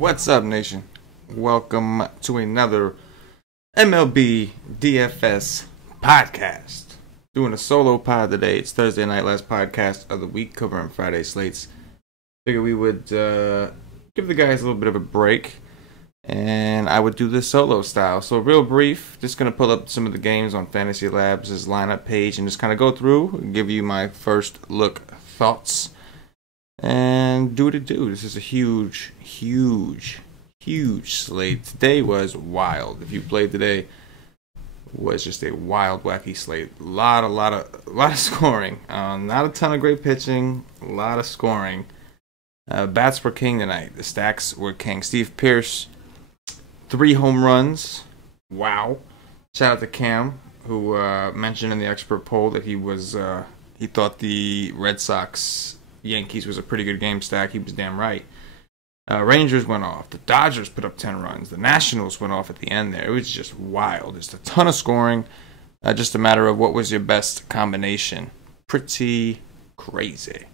What's up, nation? Welcome to another MLB DFS podcast. Doing a solo pod today. It's Thursday night, last podcast of the week, covering Friday slates. Figured we would give the guys a little bit of a break, and I would do this solo style. So real brief, just going to pull up some of the games on Fantasy Labs' lineup page and just kind of go through and give you my first look thoughts. And do what it do. This is a huge slate. Today was wild. If you played today, it was just a wild, wacky slate. A lot of scoring. Not a ton of great pitching. A lot of scoring. Bats were king tonight. The stacks were king. Steve Pearce, 3 home runs. Wow. Shout out to Cam, who mentioned in the expert poll that he thought the Red Sox Yankees was a pretty good game stack. He was damn right. Rangers went off. The Dodgers put up 10 runs. The Nationals went off at the end there. It was just wild. Just a ton of scoring. Just a matter of what was your best combination. Pretty crazy.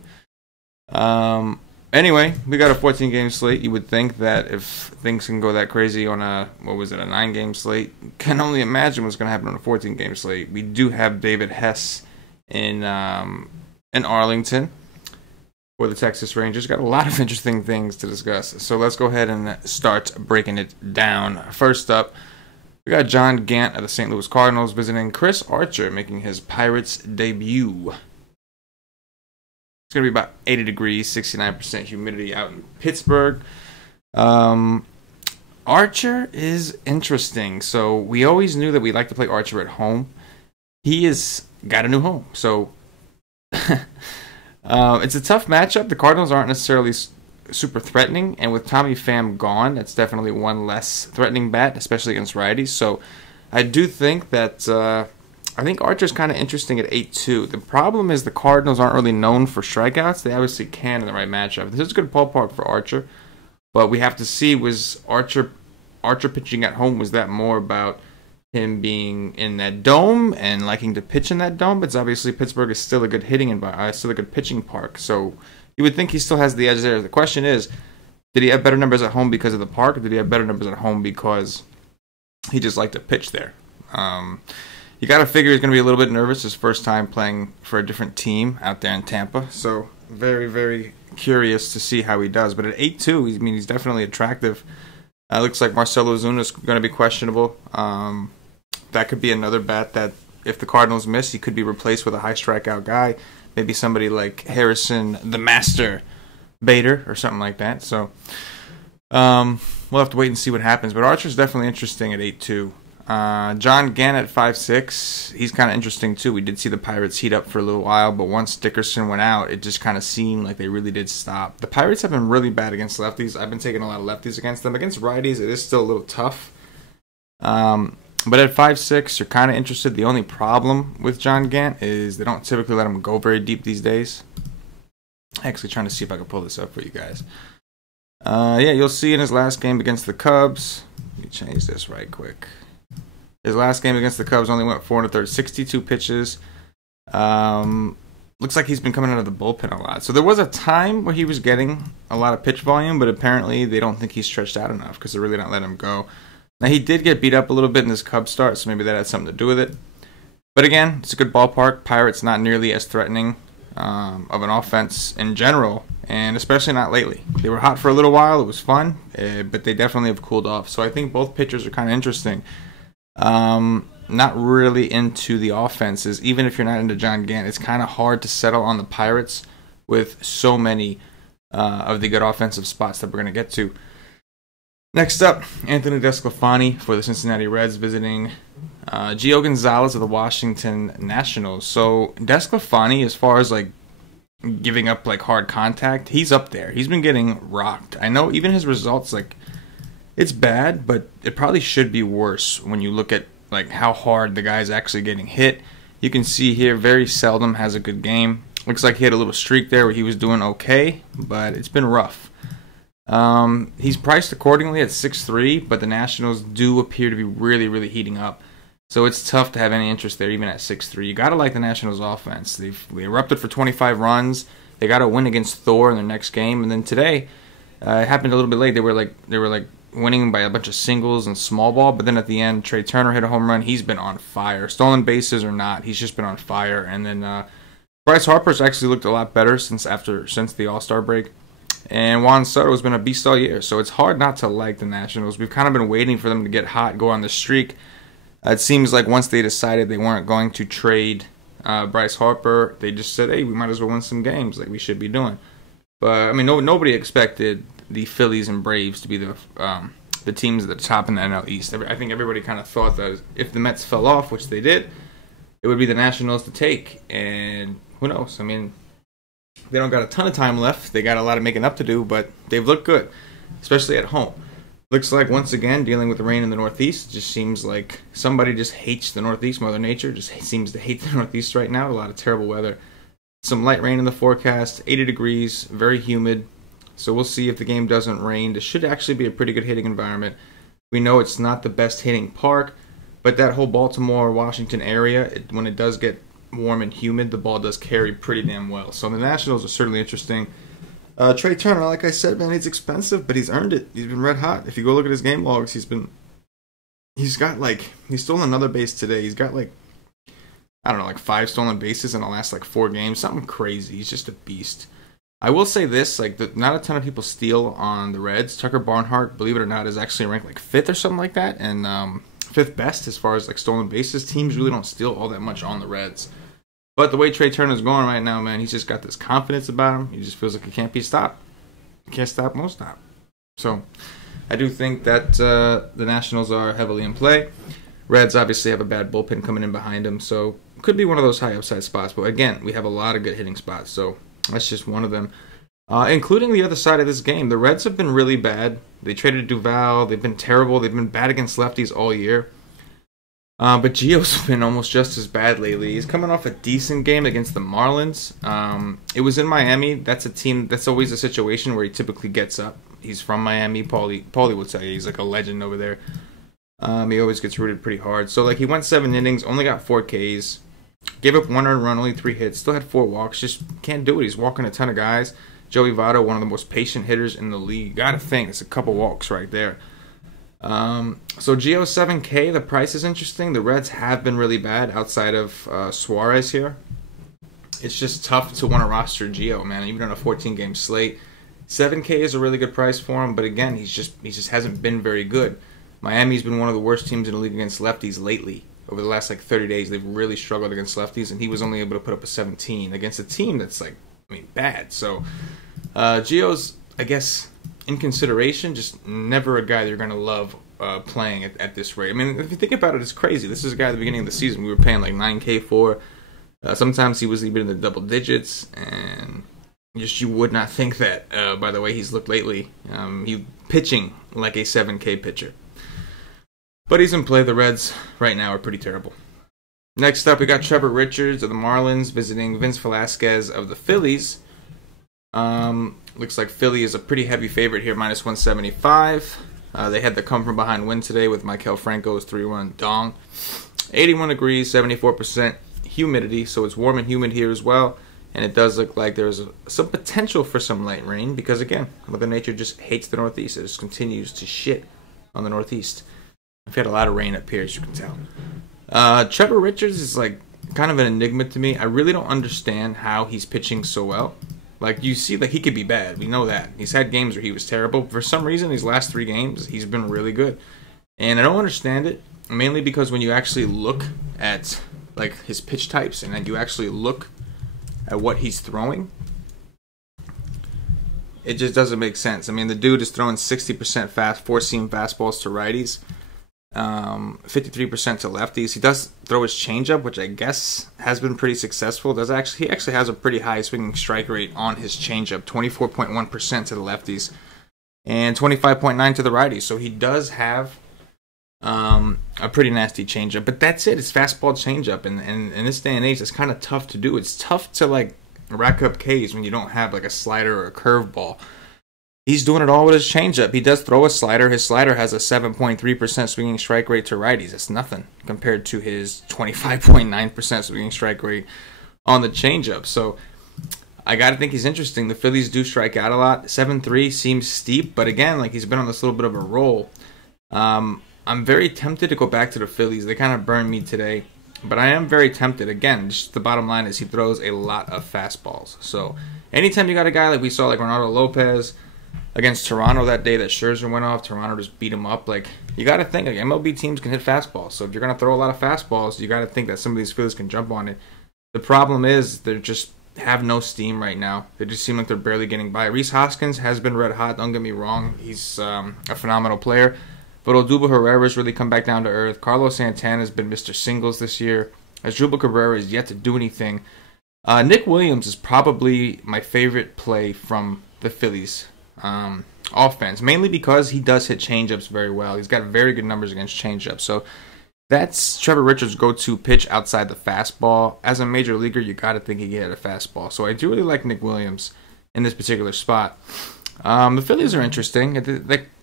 Anyway, we got a 14-game slate. You would think that if things can go that crazy on a 9-game slate, can only imagine what's going to happen on a 14-game slate. We do have David Hess in Arlington for the Texas Rangers. Got a lot of interesting things to discuss. So let's go ahead and start breaking it down. First up, we got John Gant of the St. Louis Cardinals visiting Chris Archer, making his Pirates debut. It's going to be about 80 degrees, 69% humidity out in Pittsburgh. Archer is interesting. So we always knew that we like to play Archer at home. He has got a new home. So it's a tough matchup. The Cardinals aren't necessarily super threatening, and with Tommy Pham gone, that's definitely one less threatening bat, especially against righties. So I do think that I think Archer's kind of interesting at 8-2. The problem is the Cardinals aren't really known for strikeouts. They obviously can in the right matchup. This is a good ballpark for Archer, but we have to see, was Archer pitching at home, was that more about him being in that dome and liking to pitch in that dome? But obviously Pittsburgh is still a good still a good pitching park. So you would think he still has the edge there. The question is, did he have better numbers at home because of the park, or did he have better numbers at home because he just liked to pitch there? You got to figure he's going to be a little bit nervous. His first time playing for a different team out there in Tampa. So very, very curious to see how he does. But at 8-2, he's definitely attractive. Looks like Marcell Ozuna is going to be questionable. That could be another bat that if the Cardinals miss, he could be replaced with a high strikeout guy. Maybe somebody like Harrison, the Master Bader, or something like that. So we'll have to wait and see what happens. But Archer's definitely interesting at 8-2. John Gant at 5-6. He's kind of interesting too. We did see the Pirates heat up for a little while, but once Dickerson went out, it just kind of seemed like they really did stop. The Pirates have been really bad against lefties. I've been taking a lot of lefties against them. Against righties, it is still a little tough. But at 5-6, you're kind of interested. The only problem with John Gant is they don't typically let him go very deep these days. Actually trying to see if I can pull this up for you guys. Yeah, you'll see in his last game against the Cubs. Let me change this right quick. His last game against the Cubs only went 4 1/3, 62 pitches. Looks like he's been coming out of the bullpen a lot. So there was a time where he was getting a lot of pitch volume, but apparently they don't think he's stretched out enough because they're really not letting him go. Now, he did get beat up a little bit in this Cubs start, so maybe that had something to do with it. But again, it's a good ballpark. Pirates not nearly as threatening of an offense in general, and especially not lately. They were hot for a little while. It was fun, but they definitely have cooled off. So I think both pitchers are kind of interesting. Not really into the offenses. Even if you're not into John Gant, it's kind of hard to settle on the Pirates with so many of the good offensive spots that we're going to get to. Next up, Anthony DeSclafani for the Cincinnati Reds visiting Gio Gonzalez of the Washington Nationals. So DeSclafani, as far as like giving up like hard contact, he's up there. He's been getting rocked. I know even his results, like, it's bad, but it probably should be worse when you look at like how hard the guy's actually getting hit. You can see here very seldom has a good game. Looks like he had a little streak there where he was doing okay, but it's been rough. He's priced accordingly at 6-3, but the Nationals do appear to be really, really heating up. So it's tough to have any interest there, even at 6-3. You got to like the Nationals' offense. They erupted for 25 runs. They got to win against Thor in their next game. And then today, It happened a little bit late. They were like winning by a bunch of singles and small ball, but then at the end, Trey Turner hit a home run. He's been on fire. Stolen bases or not, he's just been on fire. And then Bryce Harper's actually looked a lot better since the All-Star break. And Juan Soto's been a beast all year, so it's hard not to like the Nationals. We've kind of been waiting for them to get hot, go on the streak. It seems like once they decided they weren't going to trade Bryce Harper, they just said, hey, we might as well win some games like we should be doing. But, I mean, nobody expected the Phillies and Braves to be the teams at the top in the NL East. I think everybody kind of thought that if the Mets fell off, which they did, it would be the Nationals to take. And who knows? I mean, they don't got a ton of time left. They got a lot of making up to do, but they've looked good, especially at home. Looks like, once again, dealing with the rain in the Northeast. It just seems like somebody just hates the Northeast. Mother Nature just seems to hate the Northeast right now. A lot of terrible weather. Some light rain in the forecast, 80 degrees, very humid. So we'll see if the game doesn't rain. This should actually be a pretty good hitting environment. We know it's not the best hitting park, but that whole Baltimore, Washington area, when it does get warm and humid, the ball does carry pretty damn well. So the Nationals are certainly interesting. Trey Turner, like I said, man, he's expensive, but he's earned it. He's been red hot. If you go look at his game logs, he stole another base today. He's got like 5 stolen bases in the last 4 games. Something crazy. He's just a beast. I will say this, not a ton of people steal on the Reds. Tucker Barnhart, believe it or not, is actually ranked 5th or something like that, and 5th best as far as stolen bases. Teams really don't steal all that much on the Reds. But the way Trey Turner's going right now, man, he's just got this confidence about him. He just feels like he can't be stopped. Can't stop, won't stop. So I do think that the Nationals are heavily in play. Reds obviously have a bad bullpen coming in behind them, so could be one of those high upside spots. But again, we have a lot of good hitting spots, so that's just one of them. Including the other side of this game. The Reds have been really bad. They traded Duvall. They've been terrible. They've been bad against lefties all year. But Gio's been almost just as bad lately. He's coming off a decent game against the Marlins. It was in Miami. That's a team, that's always a situation where he typically gets up. He's from Miami. Paulie would tell you he's like a legend over there. He always gets rooted pretty hard. So he went 7 innings, only got 4 Ks. Gave up 1 earned run, only 3 hits. Still had 4 walks. Just can't do it. He's walking a ton of guys. Joey Votto, one of the most patient hitters in the league. You gotta think, it's a couple walks right there. So Gio 7K, the price is interesting. The Reds have been really bad outside of Suarez here. It's just tough to want to roster Gio, man, even on a 14-game slate. 7K is a really good price for him, but again, he just hasn't been very good. Miami's been one of the worst teams in the league against lefties lately. Over the last 30 days, they've really struggled against lefties, and he was only able to put up a 17 against a team that's bad. So Gio's, I guess, in consideration, just never a guy they're going to love playing at this rate. I mean, if you think about it, it's crazy. This is a guy at the beginning of the season we were paying 9K for. Sometimes he was even in the double digits, and you would not think that by the way he's looked lately. He's pitching like a 7K pitcher. But he's in play. The Reds right now are pretty terrible. Next up, we got Trevor Richards of the Marlins visiting Vince Velasquez of the Phillies. Looks like Philly is a pretty heavy favorite here, minus 175. They had the come-from-behind win today with Maikel Franco's 3-run dong. 81 degrees, 74% humidity, so it's warm and humid here as well. And it does look like there's some potential for some light rain because, again, Mother Nature just hates the Northeast. It just continues to shit on the Northeast. We've had a lot of rain up here, as you can tell. Trevor Richards is kind of an enigma to me. I really don't understand how he's pitching so well. You see he could be bad. We know that. He's had games where he was terrible. For some reason, these last 3 games, he's been really good. And I don't understand it, mainly because when you actually look at his pitch types and then you actually look at what he's throwing, it just doesn't make sense. I mean, the dude is throwing 60% fast, 4-seam fastballs to righties. 53% to lefties. He does throw his changeup, which I guess has been pretty successful. He actually has a pretty high swinging strike rate on his changeup, 24.1% to the lefties and 25.9% to the righties. So he does have a pretty nasty changeup, but that's it. It's fastball changeup, and in this day and age, it's kind of tough to do. It's tough to rack up Ks when you don't have a slider or a curveball. He's doing it all with his changeup. He does throw a slider. His slider has a 7.3% swinging strike rate to righties. That's nothing compared to his 25.9% swinging strike rate on the changeup. So I got to think he's interesting. The Phillies do strike out a lot. 7-3 seems steep, but again, like he's been on this little bit of a roll. I'm very tempted to go back to the Phillies. They kind of burned me today, but I am very tempted. Again, just the bottom line is he throws a lot of fastballs. So anytime you got a guy like we saw, like Ronaldo Lopez against Toronto that day that Scherzer went off, Toronto just beat him up. Like, you got to think, like, MLB teams can hit fastballs. So if you're going to throw a lot of fastballs, you got to think that some of these Phillies can jump on it. The problem is they just have no steam right now. They just seem like they're barely getting by. Rhys Hoskins has been red hot. Don't get me wrong. He's a phenomenal player. But Odubel Herrera's really come back down to earth. Carlos Santana has been Mr. Singles this year. Asdrubal Cabrera is yet to do anything. Nick Williams is probably my favorite play from the Phillies offense, mainly because he does hit changeups very well. He's got very good numbers against changeups. So that's Trevor Richards' go-to pitch outside the fastball. As a major leaguer, you got to think he can hit a fastball. So I do really like Nick Williams in this particular spot. The Phillies are interesting.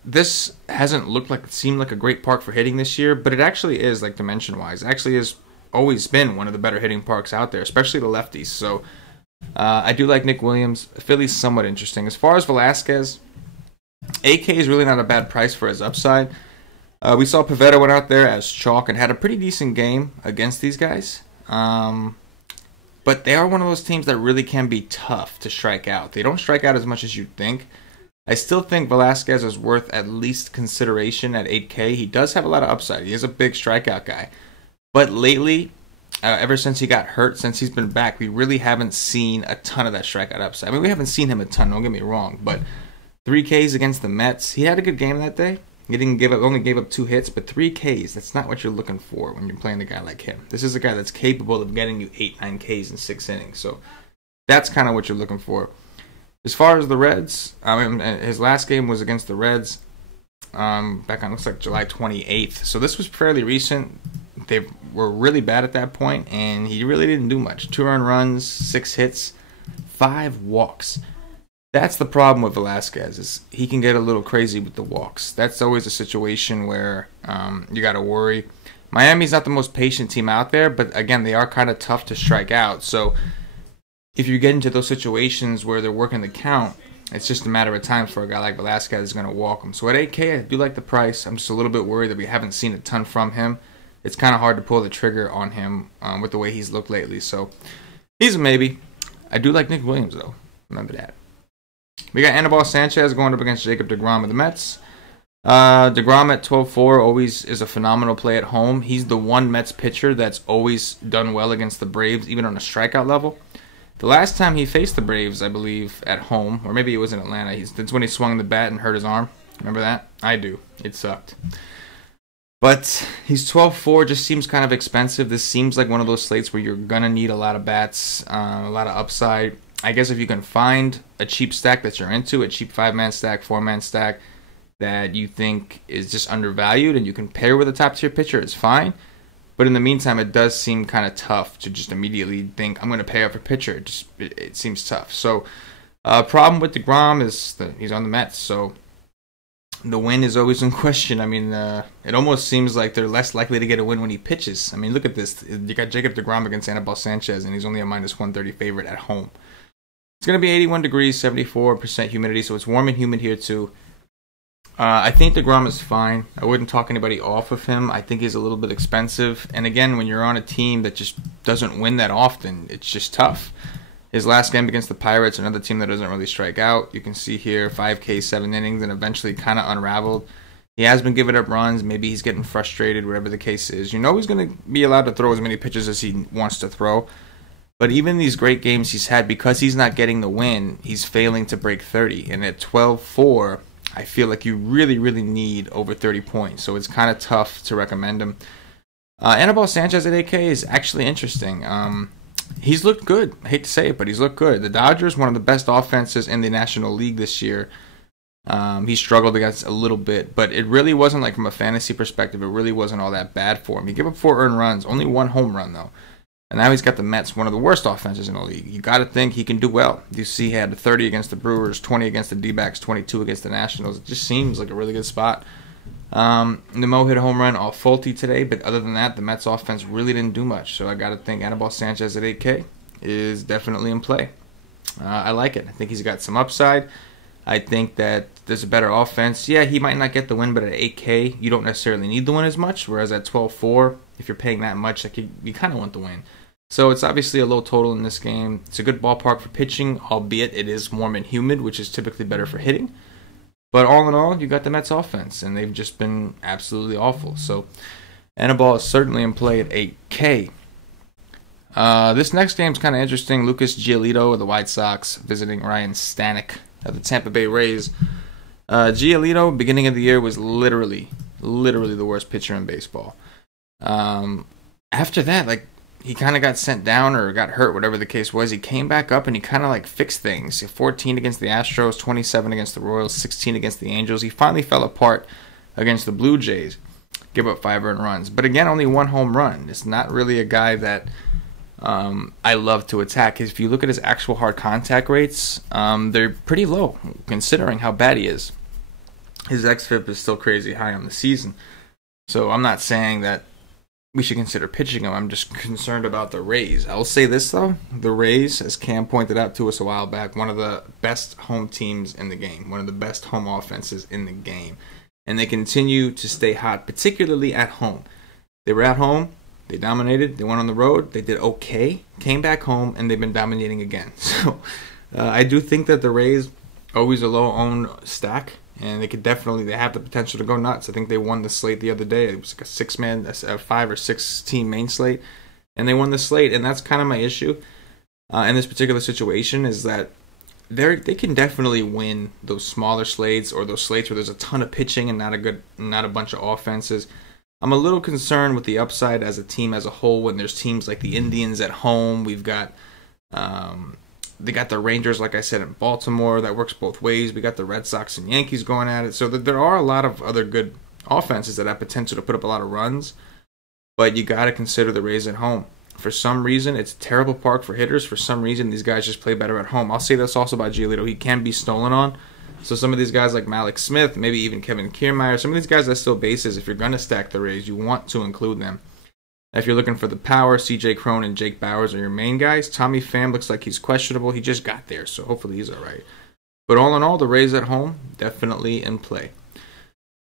This hasn't seemed like a great park for hitting this year, but it actually is, like, dimension-wise. It actually has always been one of the better hitting parks out there, especially the lefties. So I do like Nick Williams. Philly's somewhat interesting. As far as Velasquez, AK is really not a bad price for his upside. We saw Pivetta went out there as chalk and had a pretty decent game against these guys. But they are one of those teams that really can be tough to strike out. They don't strike out as much as you'd think. I still think Velasquez is worth at least consideration at 8K. He does have a lot of upside. He is a big strikeout guy. But lately, ever since he got hurt, since he's been back, we really haven't seen a ton of that strikeout upside. I mean, we haven't seen him a ton, don't get me wrong. But 3 Ks against the Mets, he had a good game that day. He only gave up 2 hits, but 3 Ks, that's not what you're looking for when you're playing a guy like him. This is a guy that's capable of getting you 8, 9 Ks in 6 innings. So that's kind of what you're looking for. As far as the Reds, his last game was against the Reds back on, looks like July 28th. So this was fairly recent. They were really bad at that point, and he really didn't do much. 2 earned runs, 6 hits, 5 walks. That's the problem with Velasquez, is he can get a little crazy with the walks. That's always a situation where you got to worry. Miami's not the most patient team out there, but again, they are kind of tough to strike out. So if you get into those situations where they're working the count, it's just a matter of time for a guy like Velasquez is going to walk him. So at 8K, I do like the price. I'm just a little bit worried that we haven't seen a ton from him. It's kind of hard to pull the trigger on him with the way he's looked lately. So he's a maybe. I do like Nick Williams, though. Remember that. We got Anibal Sanchez going up against Jacob deGrom of the Mets. DeGrom at 12-4 always is a phenomenal play at home. He's the one Mets pitcher that's always done well against the Braves, even on a strikeout level. The last time he faced the Braves, I believe, at home, or maybe it was in Atlanta, that's when he swung the bat and hurt his arm. Remember that? I do. It sucked. But he's 12-4, just seems kind of expensive. This seems like one of those slates where you're going to need a lot of bats, a lot of upside. I guess if you can find a cheap stack that you're into, a cheap 5-man stack, 4-man stack that you think is just undervalued and you can pair with a top-tier pitcher, it's fine. But in the meantime, it does seem kind of tough to just immediately think, I'm going to pay off a pitcher. It seems tough. So problem with DeGrom is that he's on the Mets, so the win is always in question. I mean, it almost seems like they're less likely to get a win when he pitches. I mean, look at this. You got Jacob deGrom against Anibal Sanchez, and he's only a -130 favorite at home. It's going to be 81 degrees, 74% humidity, so it's warm and humid here too. I think DeGrom is fine. I wouldn't talk anybody off of him. I think he's a little bit expensive. And again, when you're on a team that just doesn't win that often, it's just tough. His last game against the Pirates, another team that doesn't really strike out. You can see here 5K, 7 innings, and eventually kind of unraveled. He has been giving up runs. Maybe he's getting frustrated, whatever the case is. You know he's going to be allowed to throw as many pitches as he wants to throw. But even these great games he's had, because he's not getting the win, he's failing to break 30. And at 12-4, I feel like you really, really need over 30 points. So it's kind of tough to recommend him. Anibal Sanchez at 8K is actually interesting. He's looked good. I hate to say it, but he's looked good. The Dodgers, one of the best offenses in the National League this year. He struggled against a little bit, but it really wasn't, like, from a fantasy perspective, it really wasn't all that bad for him. He gave up 4 earned runs, only 1 home run, though. And now he's got the Mets, one of the worst offenses in the league. You got to think he can do well. You see he had 30 against the Brewers, 20 against the D-backs, 22 against the Nationals. It just seems like a really good spot. Nemo hit a home run off faulty today, but other than that, the Mets offense really didn't do much. So I got to think Anibal Sanchez at 8K is definitely in play. I like it. I think he's got some upside. I think that there's a better offense. Yeah, he might not get the win, but at 8K, you don't necessarily need the win as much. Whereas at 12-4, if you're paying that much, like you kind of want the win. So it's obviously a low total in this game. It's a good ballpark for pitching, albeit it is warm and humid, which is typically better for hitting. But all in all, you got the Mets offense, and they've just been absolutely awful. So Anibal is certainly in play at 8K. This next game's kind of interesting. Lucas Giolito of the White Sox visiting Ryan Stanek of the Tampa Bay Rays. Giolito, beginning of the year, was literally the worst pitcher in baseball. After that, like, he kind of got sent down or got hurt, whatever the case was. He came back up and he kind of like fixed things. 14 against the Astros, 27 against the Royals, 16 against the Angels. He finally fell apart against the Blue Jays. Give up 5 earned runs. But again, only 1 home run. It's not really a guy that I love to attack. If you look at his actual hard contact rates, they're pretty low considering how bad he is. His xFIP is still crazy high on the season. So I'm not saying that we should consider pitching him. I'm just concerned about the Rays. I'll say this, though. The Rays, as Cam pointed out to us a while back, one of the best home teams in the game, one of the best home offenses in the game. And they continue to stay hot, particularly at home. They were at home. They dominated. They went on the road. They did okay. Came back home, and they've been dominating again. So I do think that the Rays, always a low-owned stack, and they have the potential to go nuts. I think they won the slate the other day. It was like a 5 or 6 team main slate, and they won the slate. And that's kind of my issue in this particular situation is that they can definitely win those smaller slates or those slates where there's a ton of pitching and not a bunch of offenses. I'm a little concerned with the upside as a team as a whole when there's teams like the Indians at home. We've got they got the Rangers, like I said, in Baltimore. That works both ways. We got the Red Sox and Yankees going at it. So there are a lot of other good offenses that have potential to put up a lot of runs. But you got to consider the Rays at home. For some reason, it's a terrible park for hitters. For some reason, these guys just play better at home. I'll say this also about Giolito. He can be stolen on. So some of these guys like Malik Smith, maybe even Kevin Kiermaier, some of these guys that steal bases, if you're going to stack the Rays, you want to include them. If you're looking for the power, CJ Cron and Jake Bauers are your main guys. Tommy Pham looks like he's questionable. He just got there, so hopefully he's all right. But all in all, the Rays at home, definitely in play.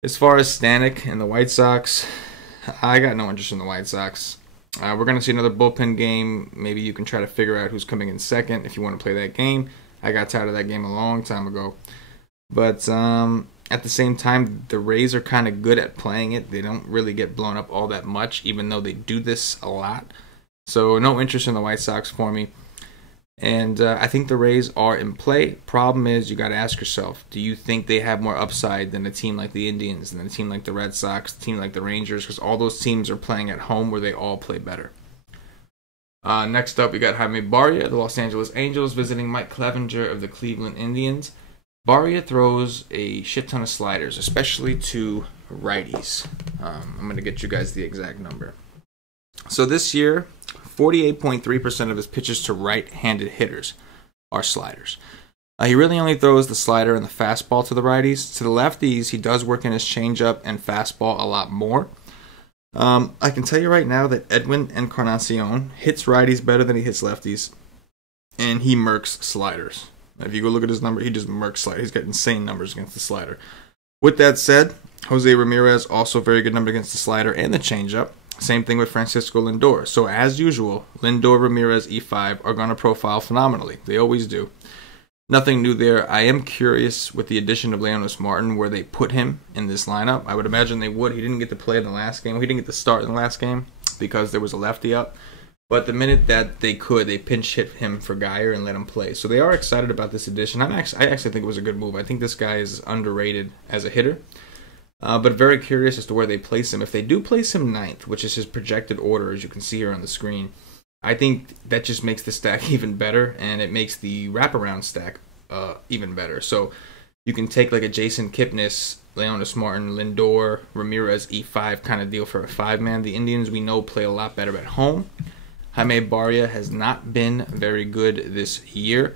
As far as Stanek and the White Sox, I got no interest in the White Sox. We're going to see another bullpen game. Maybe you can try to figure out who's coming in second if you want to play that game. I got tired of that game a long time ago. But at the same time, the Rays are kind of good at playing it. They don't really get blown up all that much, even though they do this a lot. So no interest in the White Sox for me. And I think the Rays are in play. Problem is, you got to ask yourself, do you think they have more upside than a team like the Indians, than a team like the Red Sox, a team like the Rangers? Because all those teams are playing at home where they all play better. Next up, we got Jaime Barria, the Los Angeles Angels, visiting Mike Clevenger of the Cleveland Indians. Barria throws a shit ton of sliders, especially to righties. I'm going to get you guys the exact number. So this year, 48.3% of his pitches to right-handed hitters are sliders. He really only throws the slider and the fastball to the righties. To the lefties, he does work in his changeup and fastball a lot more. I can tell you right now that Edwin Encarnacion hits righties better than he hits lefties, and he murks sliders. If you go look at his number, he just murks sliders. He's got insane numbers against the slider. With that said, Jose Ramirez also very good number against the slider and the changeup. Same thing with Francisco Lindor. So as usual, Lindor, Ramirez, E5 are going to profile phenomenally. They always do. Nothing new there. I am curious with the addition of Leonys Martin where they put him in this lineup. I would imagine they would. He didn't get to play in the last game. He didn't get to start in the last game because there was a lefty up. But the minute that they could, they pinch hit him for Geyer and let him play. So they are excited about this addition. I actually think it was a good move. I think this guy is underrated as a hitter. But very curious as to where they place him. If they do place him ninth, which is his projected order, as you can see here on the screen, I think that just makes the stack even better, and it makes the wraparound stack even better. So you can take like a Jason Kipnis, Leonys Martin, Lindor, Ramirez, E5 kind of deal for a 5-man. The Indians, we know, play a lot better at home. Jaime Barria has not been very good this year.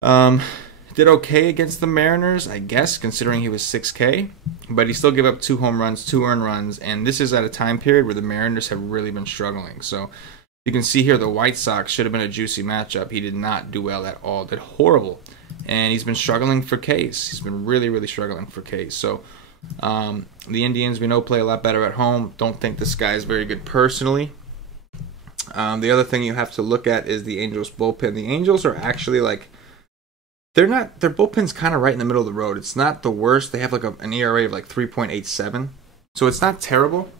Did okay against the Mariners, I guess, considering he was 6K. But he still gave up 2 home runs, 2 earned runs. And this is at a time period where the Mariners have really been struggling. So You can see here the White Sox should have been a juicy matchup. He did not do well at all. Did horrible. And he's been struggling for Ks. He's been really, really struggling for Ks. So the Indians, we know, play a lot better at home. Don't think this guy is very good personally. The other thing you have to look at is the Angels bullpen. The Angels are actually like, their bullpen's kind of right in the middle of the road. It's not the worst. They have like an ERA of like 3.87. So it's not terrible.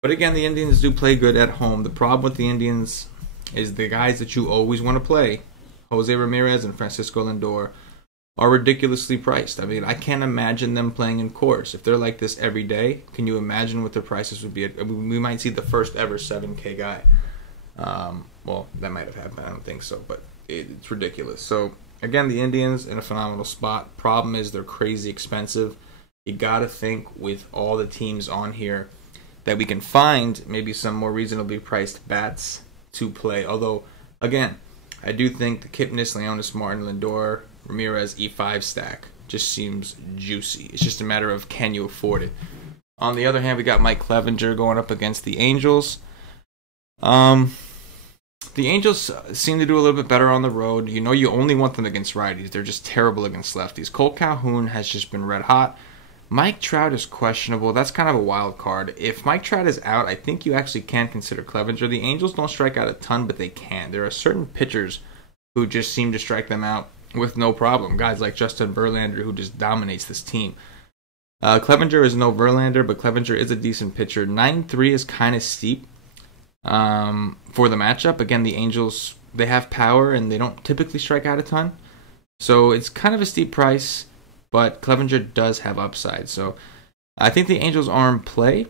But again, the Indians do play good at home. The problem with the Indians is the guys that you always want to play, Jose Ramirez and Francisco Lindor, are ridiculously priced. I mean, I can't imagine them playing in Coors. If they're like this every day, can you imagine what their prices would be? We might see the first ever 7K guy. Well, that might have happened. I don't think so, but it's ridiculous. So, again, the Indians in a phenomenal spot. Problem is they're crazy expensive. You got to think with all the teams on here that we can find maybe some more reasonably priced bats to play. Although, again, I do think the Kipnis, Leonis, Martin, Lindor, Ramirez, E5 stack just seems juicy. It's just a matter of can you afford it. On the other hand, we got Mike Clevinger going up against the Angels. The Angels seem to do a little bit better on the road. You know you only want them against righties. They're just terrible against lefties. Cole Calhoun has just been red hot. Mike Trout is questionable. That's kind of a wild card. If Mike Trout is out, I think you actually can consider Clevinger. The Angels don't strike out a ton, but they can. There are certain pitchers who just seem to strike them out with no problem. Guys like Justin Verlander, who just dominates this team. Clevinger is no Verlander, but Clevinger is a decent pitcher. 9.3 is kind of steep for the matchup. Again, the Angels, they have power, and they don't typically strike out a ton. So it's kind of a steep price. But Clevinger does have upside. So I think the Angels are in play,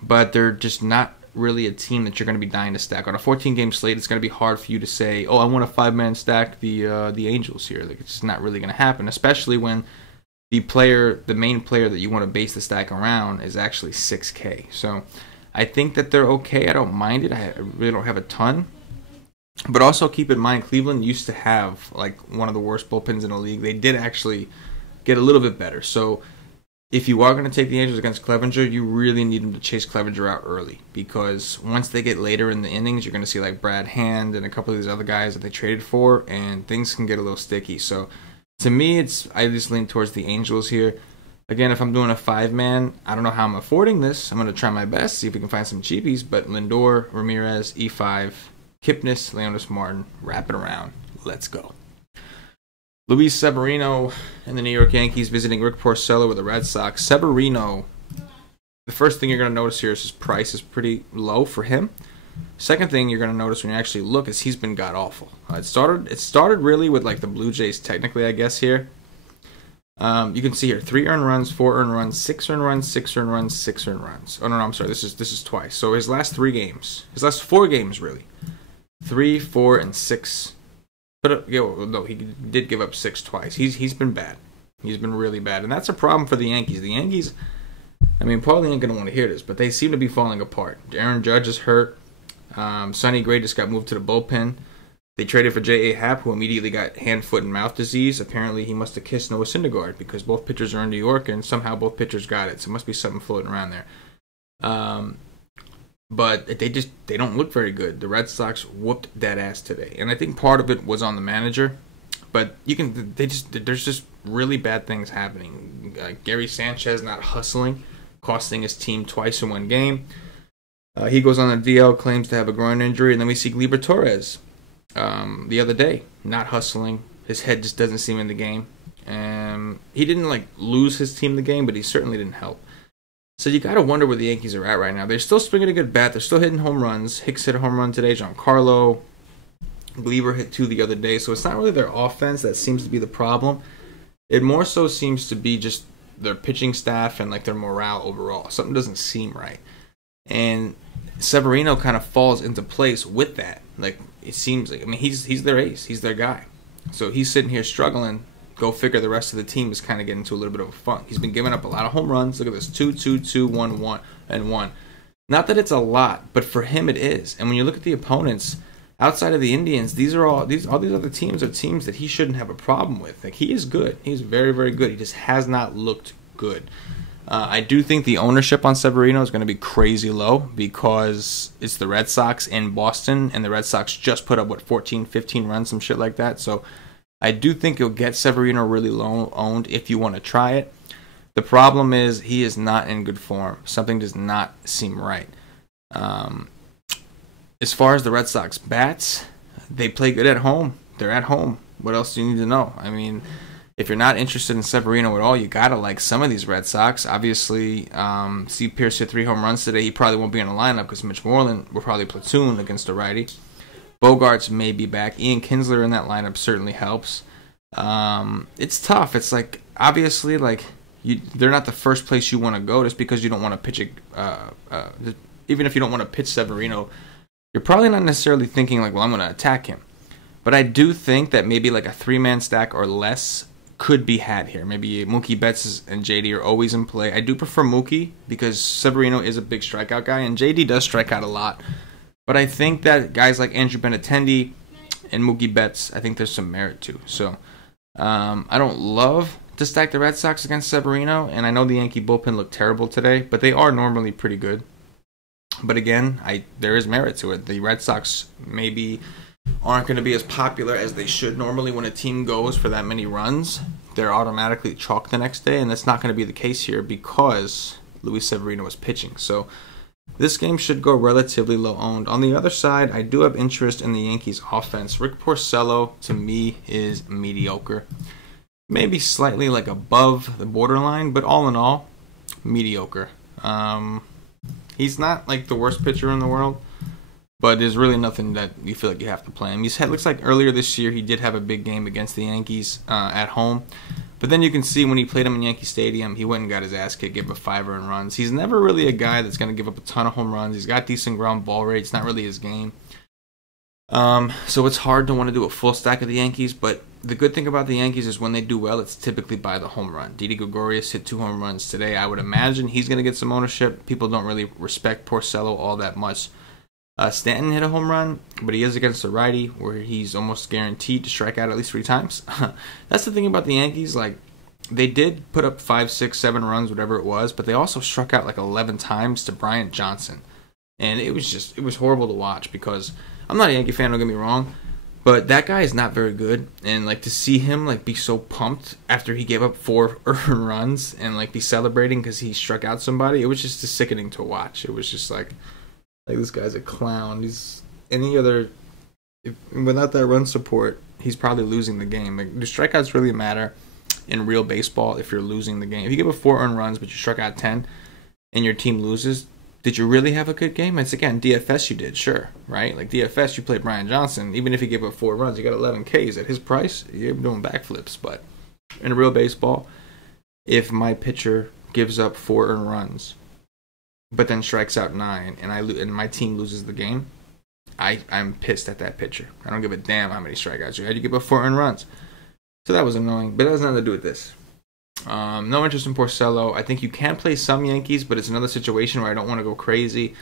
but they're just not really a team that you're going to be dying to stack. On a 14-game slate, it's going to be hard for you to say, oh, I want a 5-man stack the Angels here. Like, it's just not really going to happen, especially when the main player that you want to base the stack around is actually 6K. So I think that they're okay. I don't mind it. I really don't have a ton. But also keep in mind, Cleveland used to have like one of the worst bullpens in the league. They did actually get a little bit better. So if you are going to take the Angels against Clevinger, you really need them to chase Clevinger out early, because once they get later in the innings, you're going to see like Brad Hand and a couple of these other guys that they traded for, and things can get a little sticky. So to me, I just lean towards the Angels here. Again, if I'm doing a 5-man, I don't know how I'm affording this. I'm going to try my best, see if we can find some cheapies, but Lindor, Ramirez, E5, Kipnis, Leonis Martin, wrap it around. Let's go. Luis Severino and the New York Yankees visiting Rick Porcello with the Red Sox. Severino, the first thing you're going to notice here is his price is pretty low for him. Second thing you're going to notice when you actually look is he's been god-awful. It started really with like the Blue Jays technically, I guess, here. You can see here 3 earned runs, 4 earned runs, 6 earned runs, 6 earned runs, 6 earned runs. Oh, no, I'm sorry. This is twice. So his last 4 games, really. 3, 4, and 6. But no, he did give up 6 twice. He's been bad. He's been really bad, and that's a problem for the Yankees. The Yankees, I mean, Paulie ain't gonna want to hear this, but they seem to be falling apart. Aaron Judge is hurt. Sonny Gray just got moved to the bullpen. They traded for J.A. Happ, who immediately got hand, foot, and mouth disease. Apparently, he must have kissed Noah Syndergaard, because both pitchers are in New York, and somehow both pitchers got it. So it must be something floating around there. But they don't look very good. The Red Sox whooped that ass today, and I think part of it was on the manager. But there's just really bad things happening. Gary Sanchez not hustling, costing his team twice in one game. He goes on the DL, claims to have a groin injury, and then we see Gleyber Torres the other day not hustling. His head just doesn't seem in the game. He didn't lose his team the game, but he certainly didn't help. So you got to wonder where the Yankees are at right now. They're still swinging a good bat. They're still hitting home runs. Hicks hit a home run today. Giancarlo. Gleyber hit 2 the other day. So it's not really their offense that seems to be the problem. It more so seems to be just their pitching staff and their morale overall. Something doesn't seem right. And Severino kind of falls into place with that. It seems like, he's their ace. He's their guy. So he's sitting here struggling. Go figure, the rest of the team is kind of getting into a little bit of a funk. He's been giving up a lot of home runs. Look at this, 2, 2, 2, 1, 1, and 1. Not that it's a lot, but for him it is. And when you look at the opponents, outside of the Indians, all these other teams are teams that he shouldn't have a problem with. He is good. He's very, very good. He just has not looked good. I do think the ownership on Severino is going to be crazy low because it's the Red Sox in Boston, and the Red Sox just put up, 14, 15 runs, some shit like that. So I do think you'll get Severino really low owned if you want to try it. The problem is he is not in good form. Something does not seem right. As far as the Red Sox bats, they play good at home. They're at home. What else do you need to know? I mean, if you're not interested in Severino at all, you gotta like some of these Red Sox. Obviously, Steve Pearce hit 3 home runs today. He probably won't be in the lineup because Mitch Moreland will probably platoon against a righty. Bogarts may be back. Ian Kinsler in that lineup certainly helps. It's tough. It's like, obviously, like, they're not the first place you want to go just because you don't want to pitch even if you don't want to pitch Severino, you're probably not necessarily thinking like, well, I'm going to attack him. But I do think that maybe like a 3-man stack or less could be had here. Maybe Mookie Betts and JD are always in play. I do prefer Mookie because Severino is a big strikeout guy, and JD does strike out a lot. But I think that guys like Andrew Benintendi and Mookie Betts, I think there's some merit to. So I don't love to stack the Red Sox against Severino, and I know the Yankee bullpen looked terrible today, but they are normally pretty good. But again, there is merit to it. The Red Sox maybe aren't going to be as popular as they should normally when a team goes for that many runs. They're automatically chalked the next day, and that's not going to be the case here because Luis Severino is pitching. So this game should go relatively low owned. On the other side, I do have interest in the Yankees offense. Rick Porcello, to me, is mediocre. Maybe slightly like above the borderline, but all in all, mediocre. He's not like the worst pitcher in the world, but there's really nothing that you feel like you have to play him. Looks like earlier this year he did have a big game against the Yankees at home. But then you can see when he played him in Yankee Stadium, he went and got his ass kicked, gave up 5 earned runs. He's never really a guy that's going to give up a ton of home runs. He's got decent ground ball rate. It's not really his game. So it's hard to want to do a full stack of the Yankees, but the good thing about the Yankees is when they do well, it's typically by the home run. Didi Gregorius hit 2 home runs today. I would imagine he's going to get some ownership. People don't really respect Porcello all that much. Stanton hit a home run, but he is against a righty where he's almost guaranteed to strike out at least 3 times. That's the thing about the Yankees. Like, they did put up 5, 6, 7 runs, whatever it was, but they also struck out like 11 times to Bryant Johnson. And it was horrible to watch because I'm not a Yankee fan, don't get me wrong, but that guy is not very good. And like to see him like be so pumped after he gave up 4 earned runs and like be celebrating because he struck out somebody, it was just sickening to watch. It was just like this guy's a clown. He's without that run support, he's probably losing the game. Like, do strikeouts really matter in real baseball if you're losing the game? If you give up 4 earned runs but you struck out 10 and your team loses, did you really have a good game? It's again DFS you did, sure, right? Like DFS you played Brian Johnson. Even if he gave up 4 runs, you got 11 Ks at his price. You're doing backflips. But in real baseball, if my pitcher gives up 4 earned runs but then strikes out 9, and my team loses the game, I'm pissed at that pitcher. I don't give a damn how many strikeouts you had. You give up 4 earned runs. So that was annoying, but that has nothing to do with this. No interest in Porcello. I think you can play some Yankees, but it's another situation where I don't want to go crazy.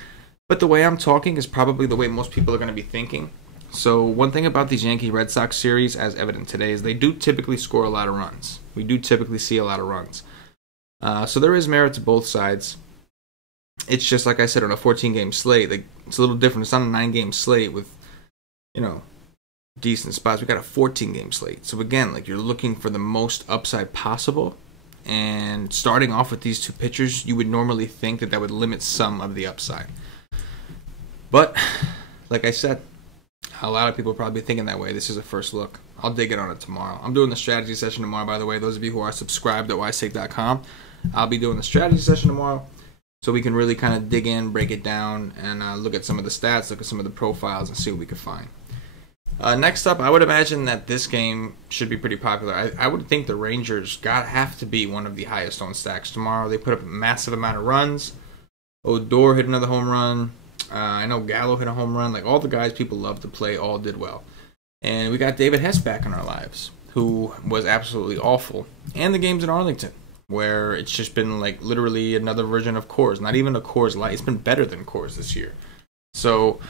But the way I'm talking is probably the way most people are going to be thinking. So one thing about these Yankee-Red Sox series, as evident today, is they do typically score a lot of runs. We do typically see a lot of runs. So there is merit to both sides. It's just, like I said, on a 14-game slate, like, it's a little different. It's not a 9-game slate with, decent spots. We got a 14-game slate. So again, like, you're looking for the most upside possible. And starting off with these 2 pitchers, you would normally think that would limit some of the upside. But, like I said, a lot of people are probably thinking that way. This is a first look. I'll dig it on it tomorrow. I'm doing the strategy session tomorrow, by the way. Those of you who are subscribed at wisestake.com, I'll be doing the strategy session tomorrow. So we can really kind of dig in, break it down, and look at some of the stats, look at some of the profiles, and see what we can find. Next up, I would imagine that this game should be pretty popular. I would think the Rangers have to be one of the highest owned stacks tomorrow. They put up a massive amount of runs. Odor hit another home run. I know Gallo hit a home run. Like, all the guys people love to play all did well. And we got David Hess back in our lives, who was absolutely awful. And the game's in Arlington, where it's just been like literally another version of Coors. Not even a Coors Light. It's been better than Coors this year. So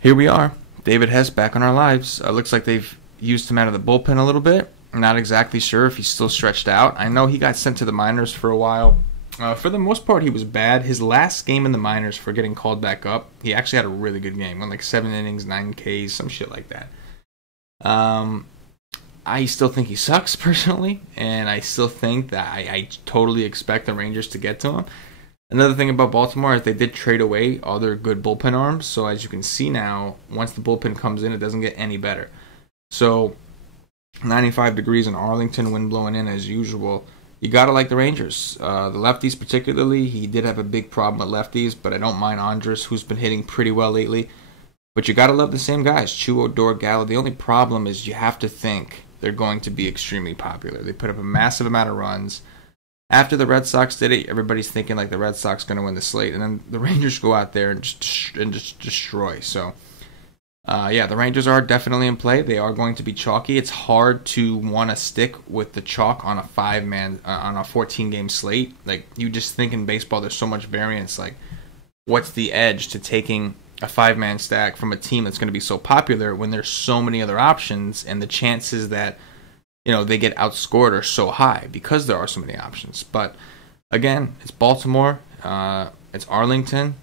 here we are. David Hess back in our lives. Looks like they've used him out of the bullpen a little bit. I'm not exactly sure if he's still stretched out. I know he got sent to the minors for a while. For the most part, he was bad. His last game in the minors for getting called back up, he actually had a really good game. Went like 7 innings, 9 Ks, some shit like that. I still think he sucks personally, and I still think that I totally expect the Rangers to get to him. Another thing about Baltimore is they did trade away all their good bullpen arms, so as you can see now, once the bullpen comes in, it doesn't get any better. So, 95 degrees in Arlington, wind blowing in as usual. You gotta like the Rangers. The lefties particularly, he did have a big problem with lefties, but I don't mind Andres, who's been hitting pretty well lately. But you gotta love the same guys, Chu, Odor, Gallo. The only problem is you have to think they're going to be extremely popular. They put up a massive amount of runs. After the Red Sox did it, everybody's thinking like the Red Sox going to win the slate, and then the Rangers go out there and just destroy. So, the Rangers are definitely in play. They are going to be chalky. It's hard to want to stick with the chalk on a 14-game slate. Like, you just think in baseball, there's so much variance. Like, what's the edge to taking a 5-man stack from a team that's going to be so popular when there's so many other options, and the chances that they get outscored are so high because there are so many options. But again, it's Baltimore, it's Arlington,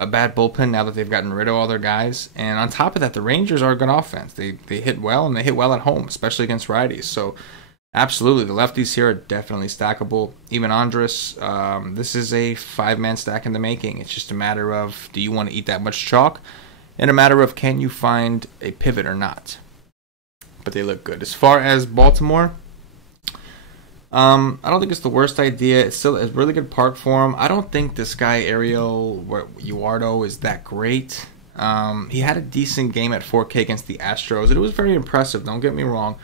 a bad bullpen now that they've gotten rid of all their guys, and on top of that, the Rangers are a good offense. They hit well, and they hit well at home, especially against righties. So absolutely, the lefties here are definitely stackable. Even Andres, this is a 5-man stack in the making. It's just a matter of, do you want to eat that much chalk? And a matter of, can you find a pivot or not? But they look good. As far as Baltimore, I don't think it's the worst idea. It's still a really good park for him. I don't think this guy, Ariel Eduardo, is that great. He had a decent game at 4K against the Astros, and it was very impressive, don't get me wrong.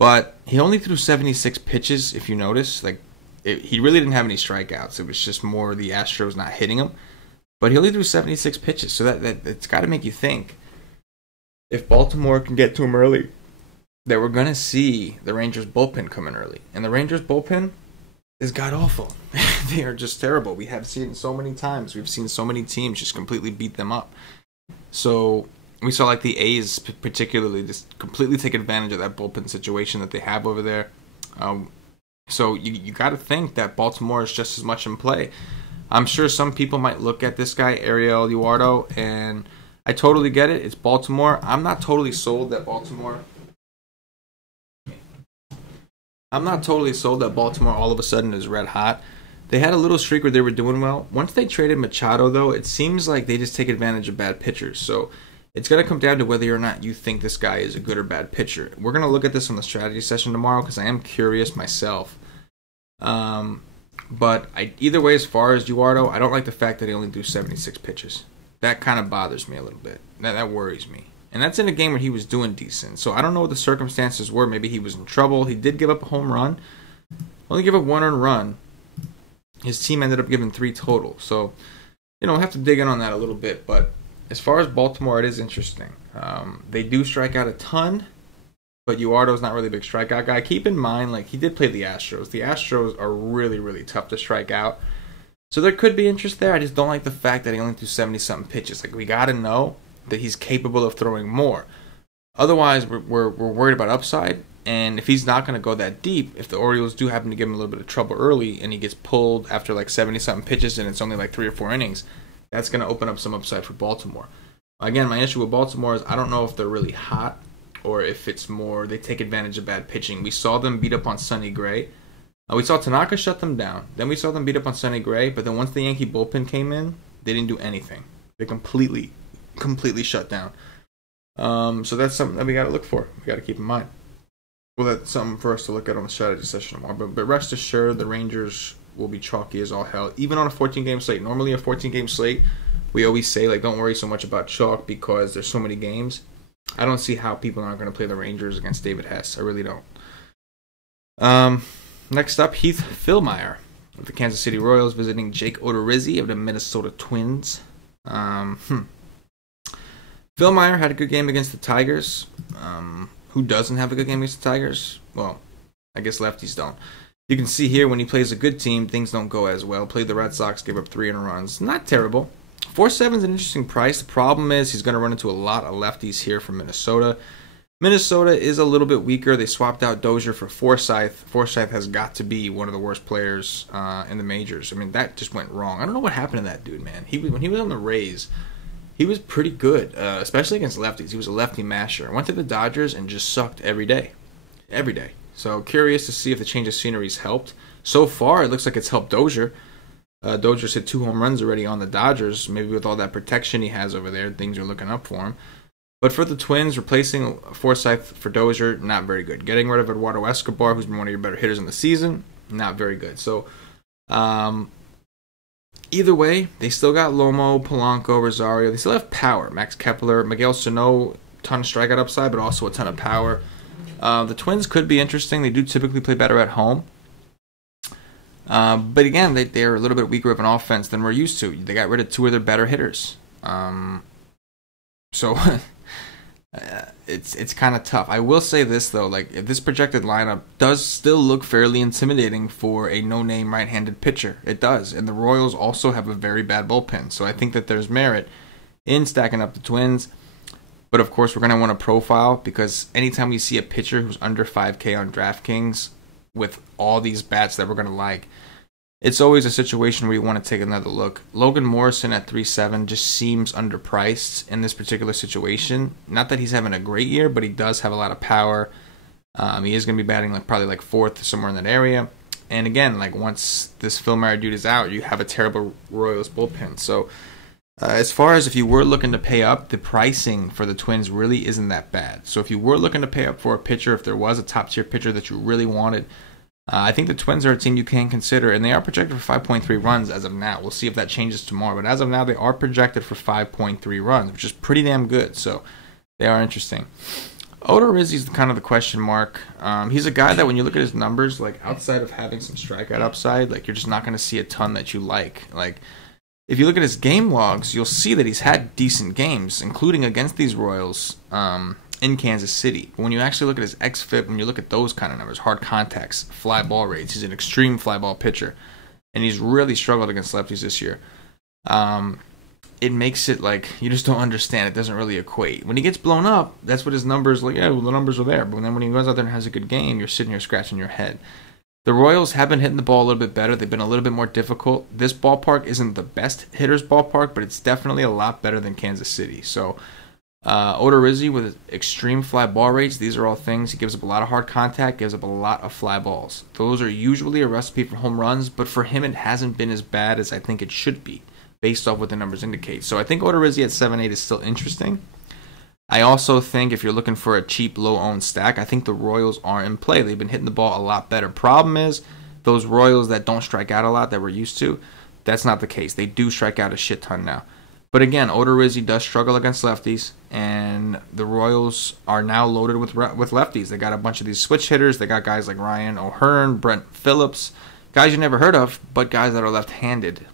But he only threw 76 pitches, if you notice. He really didn't have any strikeouts. It was just more the Astros not hitting him. But he only threw 76 pitches, so that it's got to make you think. If Baltimore can get to him early, that we're going to see the Rangers bullpen come in early. And the Rangers bullpen is god-awful. They are just terrible. We have seen it so many times. We've seen so many teams just completely beat them up. So we saw the A's particularly just completely take advantage of that bullpen situation that they have over there. So you got to think that Baltimore is just as much in play. I'm sure some people might look at this guy, Ariel Eduardo, and I totally get it. It's Baltimore. I'm not totally sold that Baltimore all of a sudden is red hot. They had a little streak where they were doing well. Once they traded Machado, though, it seems like they just take advantage of bad pitchers. So it's going to come down to whether or not you think this guy is a good or bad pitcher. We're going to look at this on the strategy session tomorrow because I am curious myself. But either way, as far as Eduardo, I don't like the fact that he only threw 76 pitches. That kind of bothers me a little bit. That worries me. And that's in a game where he was doing decent. So I don't know what the circumstances were. Maybe he was in trouble. He did give up a home run. Only give up 1 earned run. His team ended up giving 3 total. So, we'll have to dig in on that a little bit. But as far as Baltimore, it is interesting. They do strike out a ton. But Eduardo's not really a big strikeout guy. Keep in mind, he did play the Astros. The Astros are really, really tough to strike out. So there could be interest there. I just don't like the fact that he only threw 70-something pitches. We got to know that he's capable of throwing more. Otherwise, we're worried about upside. And if he's not going to go that deep, if the Orioles do happen to give him a little bit of trouble early and he gets pulled after 70-something pitches and it's only 3 or 4 innings, that's going to open up some upside for Baltimore. Again, my issue with Baltimore is I don't know if they're really hot or if it's more they take advantage of bad pitching. We saw them beat up on Sonny Gray. We saw Tanaka shut them down. Then we saw them beat up on Sonny Gray. But then once the Yankee bullpen came in, they didn't do anything. They completely shut down. So that's something that we got to look for. We got to keep in mind. Well, that's something for us to look at on the strategy session tomorrow. But rest assured, the Rangers will be chalky as all hell, even on a 14-game slate. Normally, a 14-game slate, we always say, don't worry so much about chalk because there's so many games. I don't see how people aren't going to play the Rangers against David Hess. I really don't. Next up, Heath Fillmyer of the Kansas City Royals visiting Jake Odorizzi of the Minnesota Twins. Fillmyer had a good game against the Tigers. Who doesn't have a good game against the Tigers? Well, I guess lefties don't. You can see here when he plays a good team, things don't go as well. Played the Red Sox, gave up 3 earned runs. Not terrible. 4.7 is an interesting price. The problem is he's going to run into a lot of lefties here from Minnesota. Minnesota is a little bit weaker. They swapped out Dozier for Forsythe. Forsythe has got to be one of the worst players in the majors. I mean, that just went wrong. I don't know what happened to that dude, man. When he was on the Rays, he was pretty good, especially against lefties. He was a lefty masher. Went to the Dodgers and just sucked every day. Every day. So curious to see if the change of scenery's helped. So far, it looks like it's helped Dozier. Dozier's hit 2 home runs already on the Dodgers. Maybe with all that protection he has over there, things are looking up for him. But for the Twins, replacing Forsythe for Dozier, not very good. Getting rid of Eduardo Escobar, who's been one of your better hitters in the season, not very good. So, either way, they still got Lomo, Polanco, Rosario. They still have power. Max Kepler, Miguel Sano, ton of strikeout upside, but also a ton of power. The Twins could be interesting. They do typically play better at home. But again, they're a little bit weaker of an offense than we're used to. They got rid of 2 of their better hitters. So it's kind of tough. I will say this though, like if this projected lineup does still look fairly intimidating for a no-name right-handed pitcher, it does. And the Royals also have a very bad bullpen, so I think that there's merit in stacking up the Twins. But of course, we're going to want to profile, because anytime we see a pitcher who's under 5K on DraftKings with all these bats that we're going to like, it's always a situation where you want to take another look. Logan Morrison at 3.7 just seems underpriced in this particular situation. Not that he's having a great year, but he does have a lot of power. He is going to be batting probably like 4th, somewhere in that area. And again, like once this Phil Mara dude is out, you have a terrible Royals bullpen. So as far as if you were looking to pay up, the pricing for the Twins really isn't that bad. So if you were looking to pay up for a pitcher, if there was a top-tier pitcher that you really wanted, I think the Twins are a team you can consider, and they are projected for 5.3 runs as of now. We'll see if that changes tomorrow, but as of now, they are projected for 5.3 runs, which is pretty damn good, so they are interesting. Odorizzi's kind of the question mark. He's a guy that when you look at his numbers, like outside of having some strikeout upside, like you're just not going to see a ton that you like. Like if you look at his game logs, you'll see that he's had decent games, including against these Royals, in Kansas City. But when you actually look at his xFIP, when you look at those kind of numbers, hard contacts, fly ball rates, he's an extreme fly ball pitcher, and he's really struggled against lefties this year. It makes it like you just don't understand. It doesn't really equate. When he gets blown up, that's what his numbers like. Yeah, well, the numbers are there. But then when he goes out there and has a good game, you're sitting here scratching your head. The Royals have been hitting the ball a little bit better. They've been a little bit more difficult. This ballpark isn't the best hitter's ballpark, but it's definitely a lot better than Kansas City. So Odorizzi with extreme fly ball rates, these are all things. He gives up a lot of hard contact, gives up a lot of fly balls. Those are usually a recipe for home runs, but for him it hasn't been as bad as I think it should be, based off what the numbers indicate. So I think Odorizzi at 7.8 is still interesting. I also think if you're looking for a cheap, low-owned stack, I think the Royals are in play. They've been hitting the ball a lot better. Problem is, those Royals that don't strike out a lot that we're used to, that's not the case. They do strike out a shit ton now. But again, Odorizzi does struggle against lefties, and the Royals are now loaded with lefties. They got a bunch of these switch hitters. They got guys like Ryan O'Hearn, Brent Phillips, guys you never heard of, but guys that are left-handed.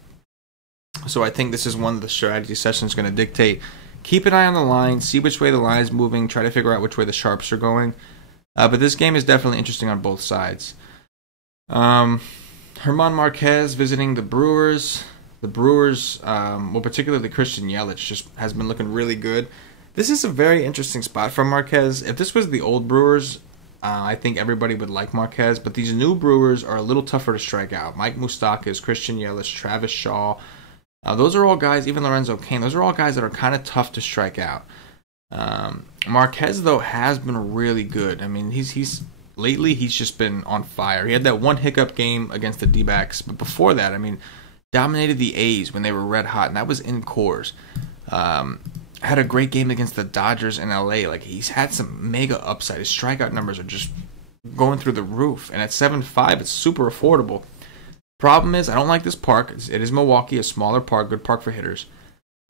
So I think this is one of the strategy sessions going to dictate. Keep an eye on the line, see which way the line is moving, try to figure out which way the sharps are going. But this game is definitely interesting on both sides. German Marquez visiting the Brewers. The Brewers, well, particularly Christian Yelich, just has been looking really good. This is a very interesting spot for Marquez. If this was the old Brewers, I think everybody would like Marquez. But these new Brewers are a little tougher to strike out. Mike Moustakas, Christian Yelich, Travis Shaw. Those are all guys, even Lorenzo Cain, those are all guys that are kind of tough to strike out. Marquez, though, has been really good. I mean, lately he's just been on fire. He had that one hiccup game against the D-backs, but before that, I mean, dominated the A's when they were red hot, and that was in Coors. Had a great game against the Dodgers in LA. Like, he's had some mega upside. His strikeout numbers are just going through the roof, and at 7.5, it's super affordable. Problem is, I don't like this park. It is Milwaukee, a smaller park, good park for hitters.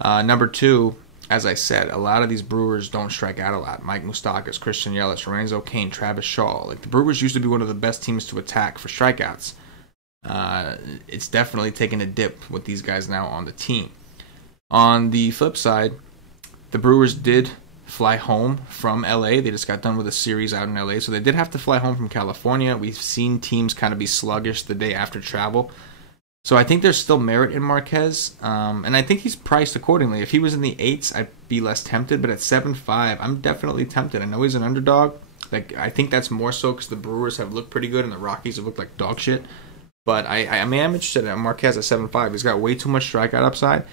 Number 2, as I said, a lot of these Brewers don't strike out a lot. Mike Moustakas, Christian Yelich, Lorenzo Cain, Travis Shaw. Like, the Brewers used to be one of the best teams to attack for strikeouts. It's definitely taken a dip with these guys now on the team. On the flip side, the Brewers did fly home from LA. They just got done with a series out in LA, so they did have to fly home from California. We've seen teams kind of be sluggish the day after travel. So I think there's still merit in Marquez, and I think he's priced accordingly. If he was in the 8s, I'd be less tempted, but at 7.5, I'm definitely tempted. I know he's an underdog. Like, I think that's more so because the Brewers have looked pretty good and the Rockies have looked like dog shit. But I mean, I'm interested in Marquez at 7.5. He's got way too much strikeout upside.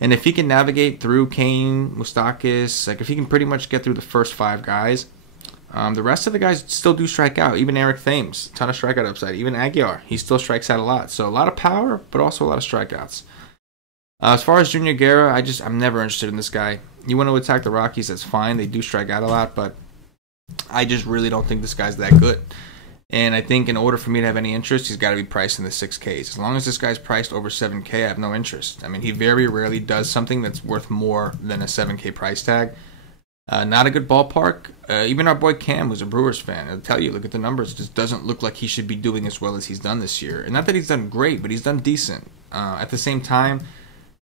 And if he can navigate through Kane, Moustakas, like if he can pretty much get through the first 5 guys, the rest of the guys still do strike out. Even Eric Thames, ton of strikeout upside. Even Aguilar, he still strikes out a lot. So a lot of power, but also a lot of strikeouts. As far as Junior Guerra, I'm never interested in this guy. You want to attack the Rockies, that's fine. They do strike out a lot, but I just really don't think this guy's that good. And I think in order for me to have any interest, he's got to be priced in the 6Ks. As long as this guy's priced over 7K, I have no interest. I mean, he very rarely does something that's worth more than a 7K price tag. Not a good ballpark. Even our boy Cam, who's a Brewers fan, I'll tell you, look at the numbers. It just doesn't look like he should be doing as well as he's done this year. And not that he's done great, but he's done decent. At the same time,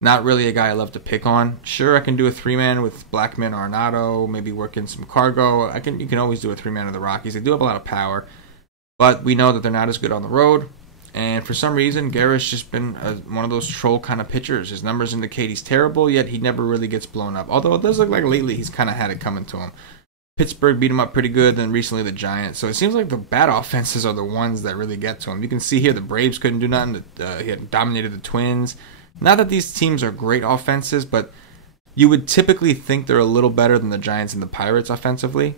not really a guy I love to pick on. Sure, I can do a 3-man with Blackman or Arenado, maybe work in some Cargo. You can always do a 3-man of the Rockies. They do have a lot of power. But we know that they're not as good on the road. And for some reason, Guerra's just been one of those troll kind of pitchers. His numbers indicate he's terrible, yet he never really gets blown up. Although it does look like lately he's kind of had it coming to him. Pittsburgh beat him up pretty good, then recently the Giants. So it seems like the bad offenses are the ones that really get to him. You can see here the Braves couldn't do nothing. He had dominated the Twins. Not that these teams are great offenses, but you would typically think they're a little better than the Giants and the Pirates offensively.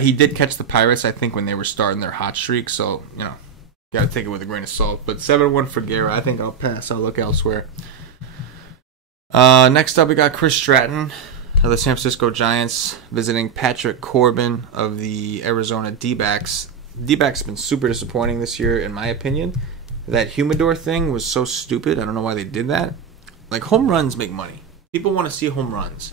He did catch the Pirates, I think, when they were starting their hot streak. So, got to take it with a grain of salt. But 7-1 for Guerra. I think I'll pass. I'll look elsewhere. Next up, we got Chris Stratton of the San Francisco Giants visiting Patrick Corbin of the Arizona D-backs. D-backs been super disappointing this year, in my opinion. That humidor thing was so stupid. I don't know why they did that. Like, home runs make money. People want to see home runs.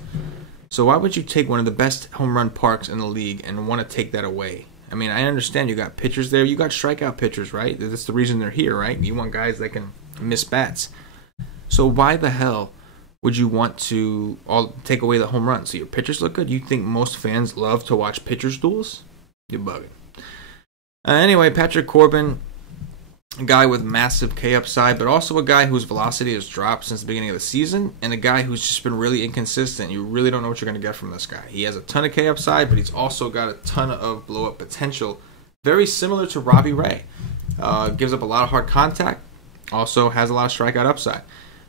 So why would you take one of the best home run parks in the league and want to take that away? I mean, I understand you got pitchers there. You got strikeout pitchers, right? That's the reason they're here, right? You want guys that can miss bats. So why the hell would you want to take away the home run? So your pitchers look good? You think most fans love to watch pitchers duels? You're bugging. Anyway, Patrick Corbin, a guy with massive K upside, but also a guy whose velocity has dropped since the beginning of the season, and a guy who's just been really inconsistent. You really don't know what you're going to get from this guy. He has a ton of K upside, but he's also got a ton of blow-up potential, very similar to Robbie Ray. Gives up a lot of hard contact, also has a lot of strikeout upside.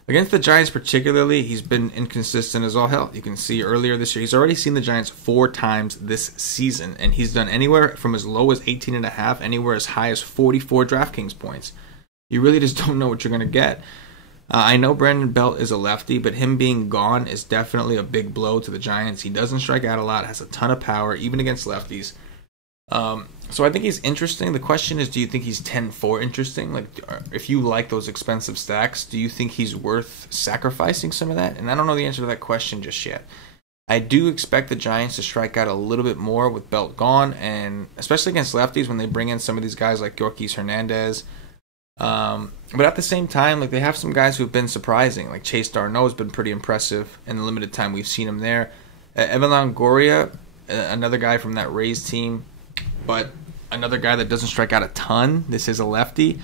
Against the Giants particularly, he's been inconsistent as all hell. You can see earlier this year, he's already seen the Giants 4 times this season, and he's done anywhere from as low as 18.5, anywhere as high as 44 DraftKings points. You really just don't know what you're going to get. I know Brandon Belt is a lefty, but him being gone is definitely a big blow to the Giants. He doesn't strike out a lot, has a ton of power, even against lefties. So I think he's interesting. The question is, do you think he's 10-4 interesting? Like, if you like those expensive stacks, do you think he's worth sacrificing some of that? And I don't know the answer to that question just yet. I do expect the Giants to strike out a little bit more with Belt gone, and especially against lefties when they bring in some of these guys like Yorkis Hernandez. But at the same time, like, they have some guys who've been surprising. Like Chase Darno has been pretty impressive in the limited time we've seen him there. Evan Longoria, another guy from that Rays team, but another guy that doesn't strike out a ton. This is a lefty.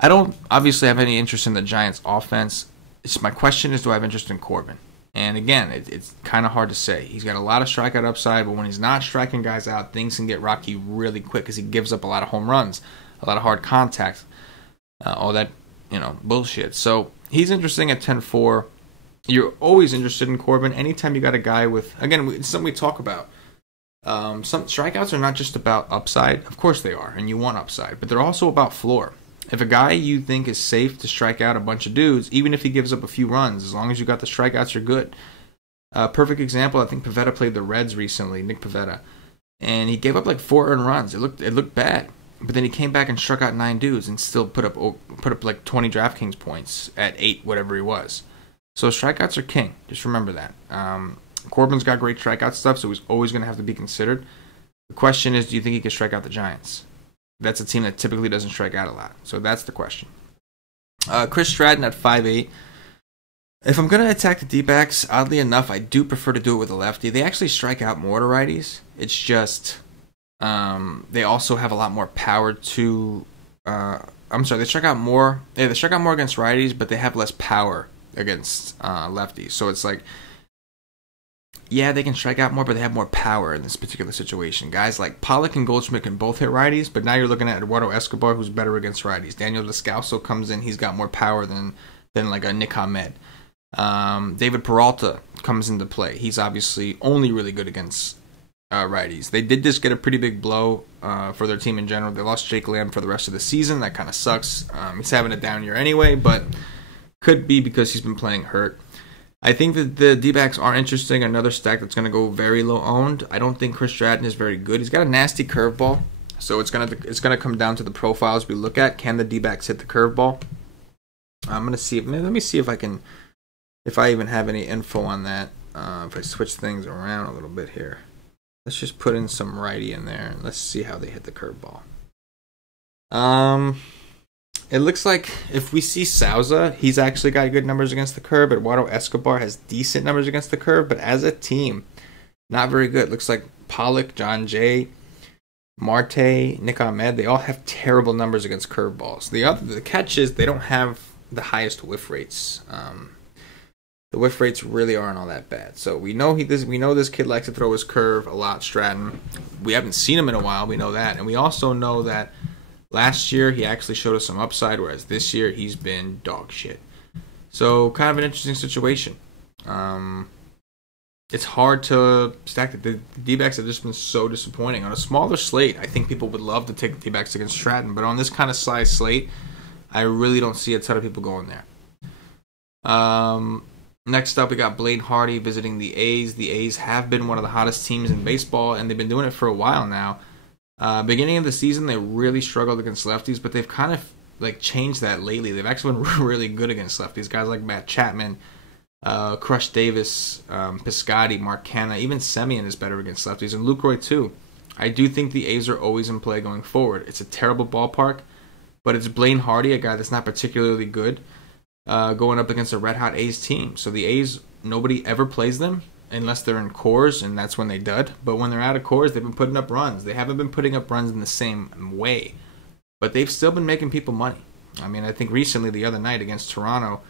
I don't obviously have any interest in the Giants' offense. My question is, do I have interest in Corbin? And again, it's kind of hard to say. He's got a lot of strikeout upside, but when he's not striking guys out, things can get rocky really quick because he gives up a lot of home runs, a lot of hard contact, all that bullshit. So he's interesting at 10-4. You're always interested in Corbin anytime you got a guy with, again, it's something we talk about. Some strikeouts are not just about upside. Of course they are, and you want upside, but they're also about floor. If a guy you think is safe to strike out a bunch of dudes, even if he gives up a few runs, as long as you got the strikeouts, you're good. Perfect example, I think Pivetta played the Reds recently, Nick Pivetta, and he gave up like 4 earned runs. It looked bad, but then he came back and struck out 9 dudes and still put up like 20 DraftKings points at 8, whatever he was. So strikeouts are king. Just remember that. Corbin's got great strikeout stuff, so he's always going to have to be considered. The question is, do you think he can strike out the Giants? That's a team that typically doesn't strike out a lot. So that's the question. Chris Stratton at 5'8". If I'm going to attack the D-backs, oddly enough, I do prefer to do it with a lefty. They actually strike out more to righties. It's just they also have a lot more power to I'm sorry, they strike out more. Yeah, they strike out more against righties, but they have less power against lefties. So it's like, yeah, they can strike out more, but they have more power in this particular situation. Guys like Pollock and Goldschmidt can both hit righties, but now you're looking at Eduardo Escobar, who's better against righties. Daniel Descalso comes in, he's got more power than like a Nick Ahmed. David Peralta comes into play. He's obviously only really good against righties. They did just get a pretty big blow for their team in general. They lost Jake Lamb for the rest of the season. That kind of sucks. He's having a down year anyway, but could be because he's been playing hurt. I think that the D-backs are interesting. Another stack that's going to go very low owned. I don't think Chris Stratton is very good. He's got a nasty curveball, so it's gonna come down to the profiles we look at. Can the D-backs hit the curveball? I'm gonna see. Let me see if I even have any info on that. If I switch things around a little bit here, let's just put in some righty in there and let's see how they hit the curveball. It looks like if we see Souza, he's actually got good numbers against the curve. Eduardo Escobar has decent numbers against the curve, but as a team, not very good. Looks like Pollock, John Jay, Marte, Nick Ahmed, they all have terrible numbers against curveballs. The catch is they don't have the highest whiff rates. The whiff rates really aren't all that bad. So we know this kid likes to throw his curve a lot, Stratton. We haven't seen him in a while, we know that. And we also know that last year, he actually showed us some upside, whereas this year, he's been dog shit. So, kind of an interesting situation. It's hard to stack it. The D-backs have just been so disappointing. On a smaller slate, I think people would love to take the D-backs against Stratton, but on this kind of size slate, I really don't see a ton of people going there. Next up, we got Blaine Hardy visiting the A's. The A's have been one of the hottest teams in baseball, and they've been doing it for a while now. Beginning of the season, they really struggled against lefties, but they've kind of changed that lately. They've actually been really good against lefties. Guys like Matt Chapman, Crush Davis, Piscotty, Mark Canha, even Semien is better against lefties, and Lucroy too. I do think the A's are always in play going forward. It's a terrible ballpark, but it's Blaine Hardy, a guy that's not particularly good, going up against a red-hot A's team. So the A's, nobody ever plays them unless they're in cores, and that's when they dud. But when they're out of cores, they've been putting up runs. They haven't been putting up runs in the same way, but they've still been making people money. I mean, I think recently, the other night against Toronto,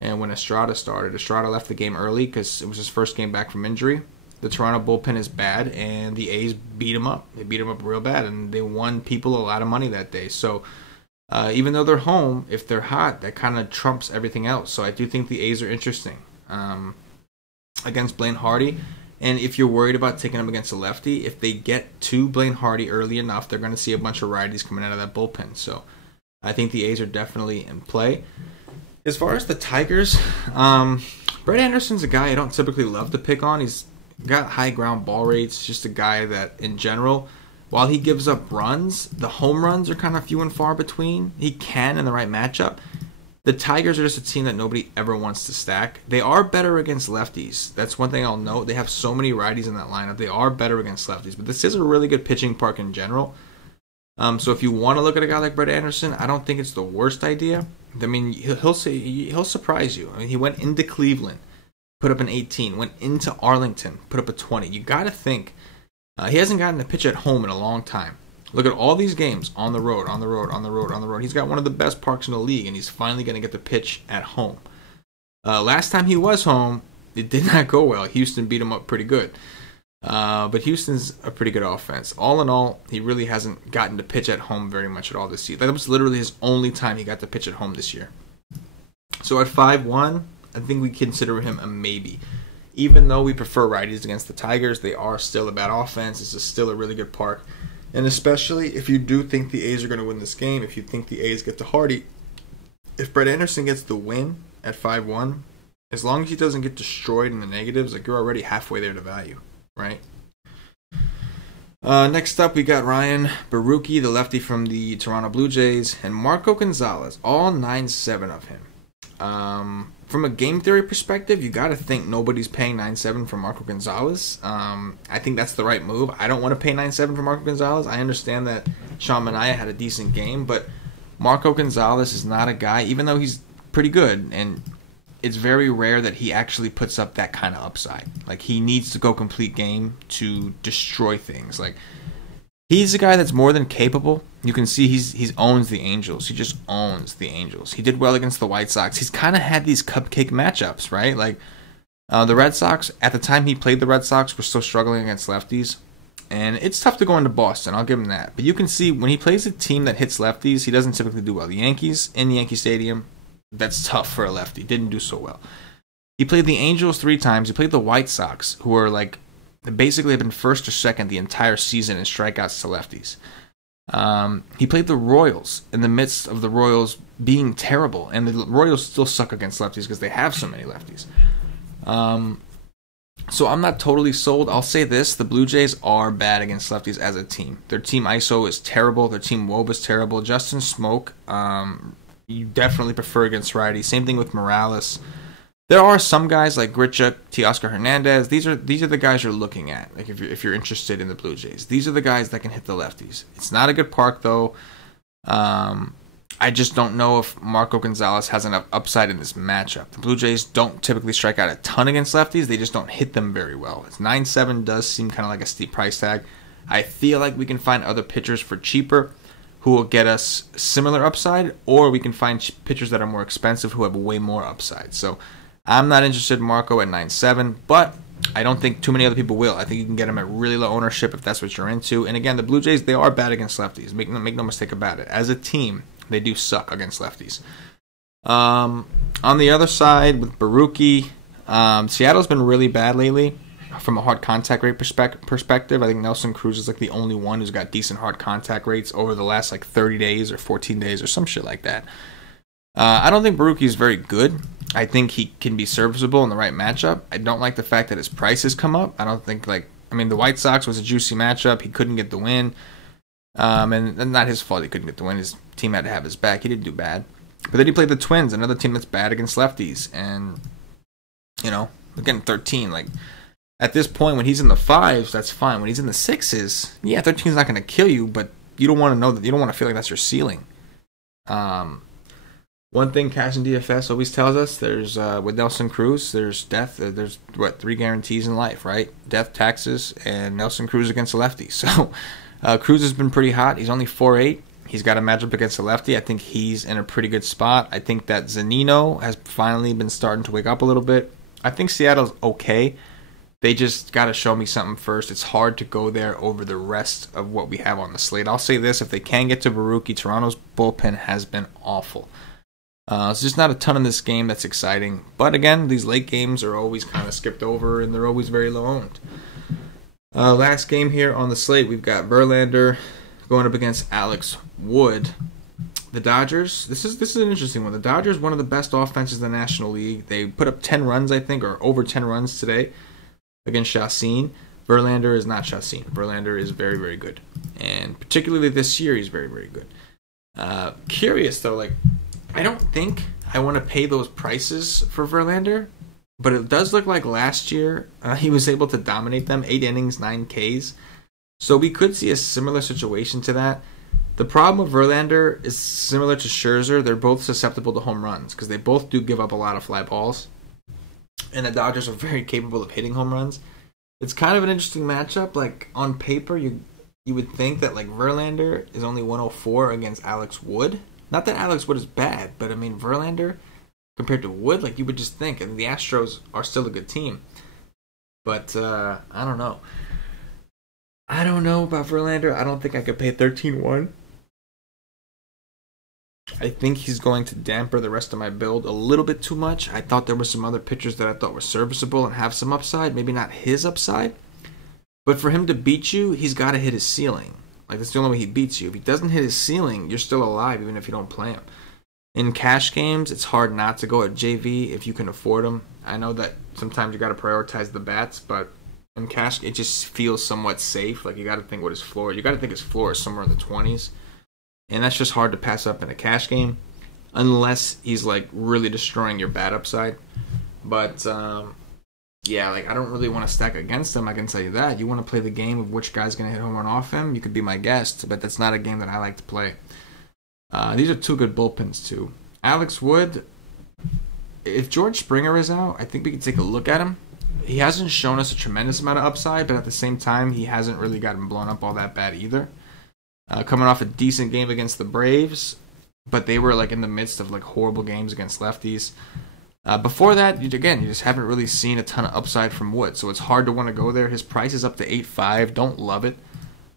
and when Estrada started, Estrada left the game early because it was his first game back from injury. The Toronto bullpen is bad, and the A's beat him up. They beat him up real bad, and they won people a lot of money that day. So even though they're home, if they're hot, that kind of trumps everything else. So I do think the A's are interesting against Blaine Hardy. And if you're worried about taking them against a lefty, if they get to Blaine Hardy early enough, they're going to see a bunch of righties coming out of that bullpen. So I think the A's are definitely in play. As far as the Tigers, Brett Anderson's a guy I don't typically love to pick on. He's got high ground ball rates, just a guy that, in general, while he gives up runs, the home runs are kind of few and far between. He can in the right matchup. The Tigers are just a team that nobody ever wants to stack. They are better against lefties. That's one thing I'll note. They have so many righties in that lineup. They are better against lefties. But this is a really good pitching park in general. So if you want to look at a guy like Brett Anderson, I don't think it's the worst idea. I mean, he'll surprise you. I mean, he went into Cleveland, put up an 18. Went into Arlington, put up a 20. You got to think. He hasn't gotten a pitch at home in a long time. Look at all these games on the road, on the road, on the road, on the road. He's got one of the best parks in the league, and he's finally going to get the pitch at home. Last time he was home, it did not go well. Houston beat him up pretty good. But Houston's a pretty good offense. All in all, he really hasn't gotten to pitch at home very much at all this season. That was literally his only time he got to pitch at home this year. So at 5-1, I think we consider him a maybe. Even though we prefer righties against the Tigers, they are still a bad offense. This is still a really good park. And especially if you do think the A's are going to win this game, if you think the A's get to Hardy, if Brett Anderson gets the win at 5-1, as long as he doesn't get destroyed in the negatives, like you're already halfway there to value, right? Next up, we got Ryan Baruki, the lefty from the Toronto Blue Jays, and Marco Gonzalez, all 9-7 of him. From a game theory perspective, you got to think nobody's paying 9-7 for Marco Gonzalez. I think that's the right move. I don't want to pay 9-7 for Marco Gonzalez. I understand that Sean Manaea had a decent game, but Marco Gonzalez is not a guy, even though he's pretty good, and it's very rare that he actually puts up that kind of upside. Like, he needs to go complete game to destroy things. Like, He's a guy that's more than capable. You can see he's owns the Angels. He just owns the Angels. He did well against the White Sox. He's kind of had these cupcake matchups, right? Like the Red Sox, at the time he played the Red Sox, were still struggling against lefties. And it's tough to go into Boston, I'll give him that. But you can see when he plays a team that hits lefties, he doesn't typically do well. The Yankees in the Yankee Stadium, that's tough for a lefty. Didn't do so well. He played the Angels 3 times. He played the White Sox, who are like, basically have been first or second the entire season in strikeouts to lefties. He played the Royals in the midst of the Royals being terrible, and the Royals still suck against lefties because they have so many lefties. So I'm not totally sold. I'll say this, the Blue Jays are bad against lefties as a team. Their team ISO is terrible. Their team WOBA is terrible. Justin Smoke, you definitely prefer against righties. Same thing with Morales. There are some guys like Grichuk, Teoscar Hernandez. These are the guys you're looking at. Like if you're interested in the Blue Jays, these are the guys that can hit the lefties. It's not a good park though. I just don't know if Marco Gonzalez has enough upside in this matchup. The Blue Jays don't typically strike out a ton against lefties. They just don't hit them very well. It's 9-7 does seem kind of like a steep price tag. I feel like we can find other pitchers for cheaper who will get us similar upside, or we can find pitchers that are more expensive who have way more upside. So I'm not interested in Marco at 9-7, but I don't think too many other people will. I think you can get him at really low ownership if that's what you're into. And again, the Blue Jays, they are bad against lefties. Make no mistake about it. As a team, they do suck against lefties. On the other side, with Baruki, Seattle's been really bad lately from a hard contact rate perspective. I think Nelson Cruz is like the only one who's got decent hard contact rates over the last like 30 days or 14 days or some shit like that. I don't think Baruki is very good. I think he can be serviceable in the right matchup. I don't like the fact that his price has come up. I don't think the White Sox was a juicy matchup. He couldn't get the win. And not his fault he couldn't get the win. His team had to have his back. He didn't do bad. But then he played the Twins, another team that's bad against lefties. And, again, 13. Like, at this point, when he's in the 5s, that's fine. When he's in the 6s, yeah, 13 is not going to kill you, but you don't want to know that. You don't want to feel like that's your ceiling. One thing Cash and DFS always tells us, there's with Nelson Cruz, there's death. There's 3 guarantees in life, right? Death, taxes, and Nelson Cruz against a lefty. So Cruz has been pretty hot. He's only 4.8. He's got a matchup against a lefty. I think he's in a pretty good spot. I think that Zunino has finally been starting to wake up a little bit. I think Seattle's okay. They just got to show me something first. It's hard to go there over the rest of what we have on the slate. I'll say this, if they can get to Baruki, Toronto's bullpen has been awful. It's just not a ton in this game that's exciting. But again, these late games are always kind of skipped over, and they're always very low owned. Last game here on the slate, we've got Verlander going up against Alex Wood. The Dodgers, this is an interesting one. The Dodgers, one of the best offenses in the National League. They put up 10 runs, I think, or over 10 runs today against Chacín. Verlander is not Chacín. Verlander is very, very good. And particularly this year, he's very, very good. Curious, though, I don't think I want to pay those prices for Verlander, but it does look like last year he was able to dominate them. 8 innings, 9 Ks. So we could see a similar situation to that. The problem with Verlander is similar to Scherzer. They're both susceptible to home runs because they both do give up a lot of fly balls. And the Dodgers are very capable of hitting home runs. It's kind of an interesting matchup. On paper, you would think that Verlander is only 104 against Alex Wood. Not that Alex Wood is bad, but Verlander compared to Wood, you would just think. And the Astros are still a good team. But I don't know. I don't know about Verlander. I don't think I could pay 13-1. I think he's going to damper the rest of my build a little bit too much. I thought there were some other pitchers that I thought were serviceable and have some upside. Maybe not his upside. But for him to beat you, he's got to hit his ceiling. That's the only way he beats you. If he doesn't hit his ceiling, you're still alive even if you don't play him. In cash games, it's hard not to go at JV if you can afford him. I know that sometimes you got to prioritize the bats, but in cash, it just feels somewhat safe. You got to think what his floor. You got to think his floor is somewhere in the 20s. And that's just hard to pass up in a cash game unless he's really destroying your bat upside. But yeah, I don't really want to stack against him, I can tell you that. You want to play the game of which guy's going to hit home run off him, you could be my guest, but that's not a game that I like to play. These are 2 good bullpens too. Alex Wood, if George Springer is out, I think we can take a look at him. he hasn't shown us a tremendous amount of upside, but at the same time, he hasn't really gotten blown up all that bad either. Coming off a decent game against the Braves, but they were like in the midst of like horrible games against lefties. Before that, you just haven't really seen a ton of upside from Wood, so it's hard to want to go there. His price is up to 8.5. Don't love it.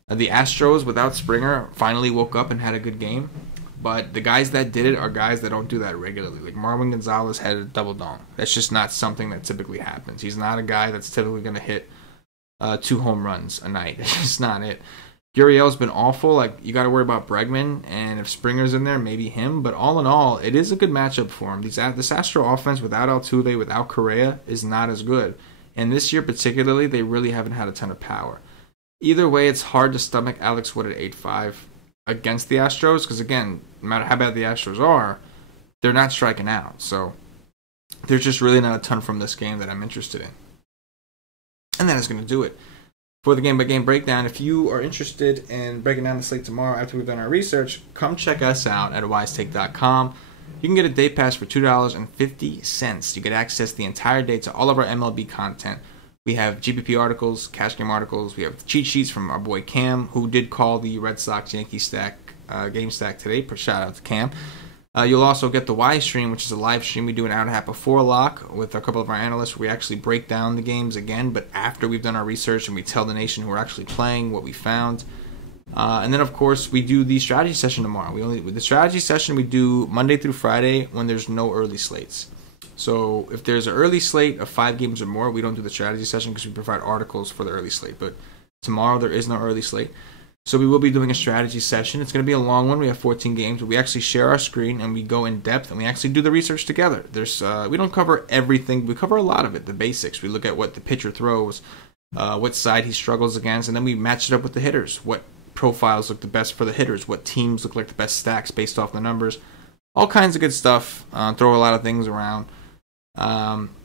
The Astros, without Springer, finally woke up and had a good game. But the guys that did it are guys that don't do that regularly. Like Marwin Gonzalez had a double dong. That's just not something that typically happens. He's not a guy that's typically going to hit 2 home runs a night. It's just not it. Gurriel's been awful. Like, you got to worry about Bregman, and if Springer's in there, maybe him. But all in all, it is a good matchup for him. This Astro offense without Altuve, without Correa, is not as good. And this year particularly, they really haven't had a ton of power. Either way, it's hard to stomach Alex Wood at 8.5 against the Astros, because again, no matter how bad the Astros are, they're not striking out. So there's just really not a ton from this game that I'm interested in. And that is going to do it for the game-by-game breakdown. If you are interested in breaking down the slate tomorrow after we've done our research, come check us out at wisetake.com. You can get a day pass for $2.50. You get access the entire day to all of our MLB content. We have GPP articles, cash game articles. We have cheat sheets from our boy Cam, who did call the Red Sox-Yankee game stack today. Shout out to Cam. You'll also get the Y stream, which is a live stream we do an hour and a half before lock with a couple of our analysts, where we actually break down the games again, but after we've done our research, and we tell the nation who are actually playing what we found. And then, of course, we do the strategy session tomorrow. With the strategy session we do Monday through Friday when there's no early slates. So if there's an early slate of 5 games or more, we don't do the strategy session because we provide articles for the early slate. But tomorrow there is no early slate. So we will be doing a strategy session. It's going to be a long one. We have 14 games, but we actually share our screen and we go in depth and we actually do the research together. We don't cover everything. We cover a lot of it, the basics. We look at what the pitcher throws, what side he struggles against, and then we match it up with the hitters. What profiles look the best for the hitters? What teams look like the best stacks based off the numbers? All kinds of good stuff. Throw a lot of things around.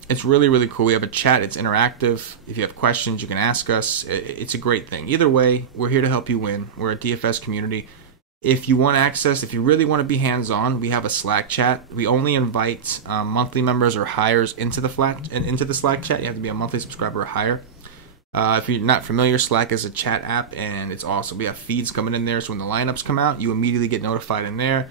It's really, really cool. We have a chat. It's interactive. If you have questions, you can ask us. It's a great thing. Either way, we're here to help you win. We're a DFS community. If you want access, if you really want to be hands-on, we have a Slack chat. We only invite monthly members or hires into the Slack chat. You have to be a monthly subscriber or higher. If you're not familiar, Slack is a chat app, and it's awesome. We have feeds coming in there, so when the lineups come out, you immediately get notified in there.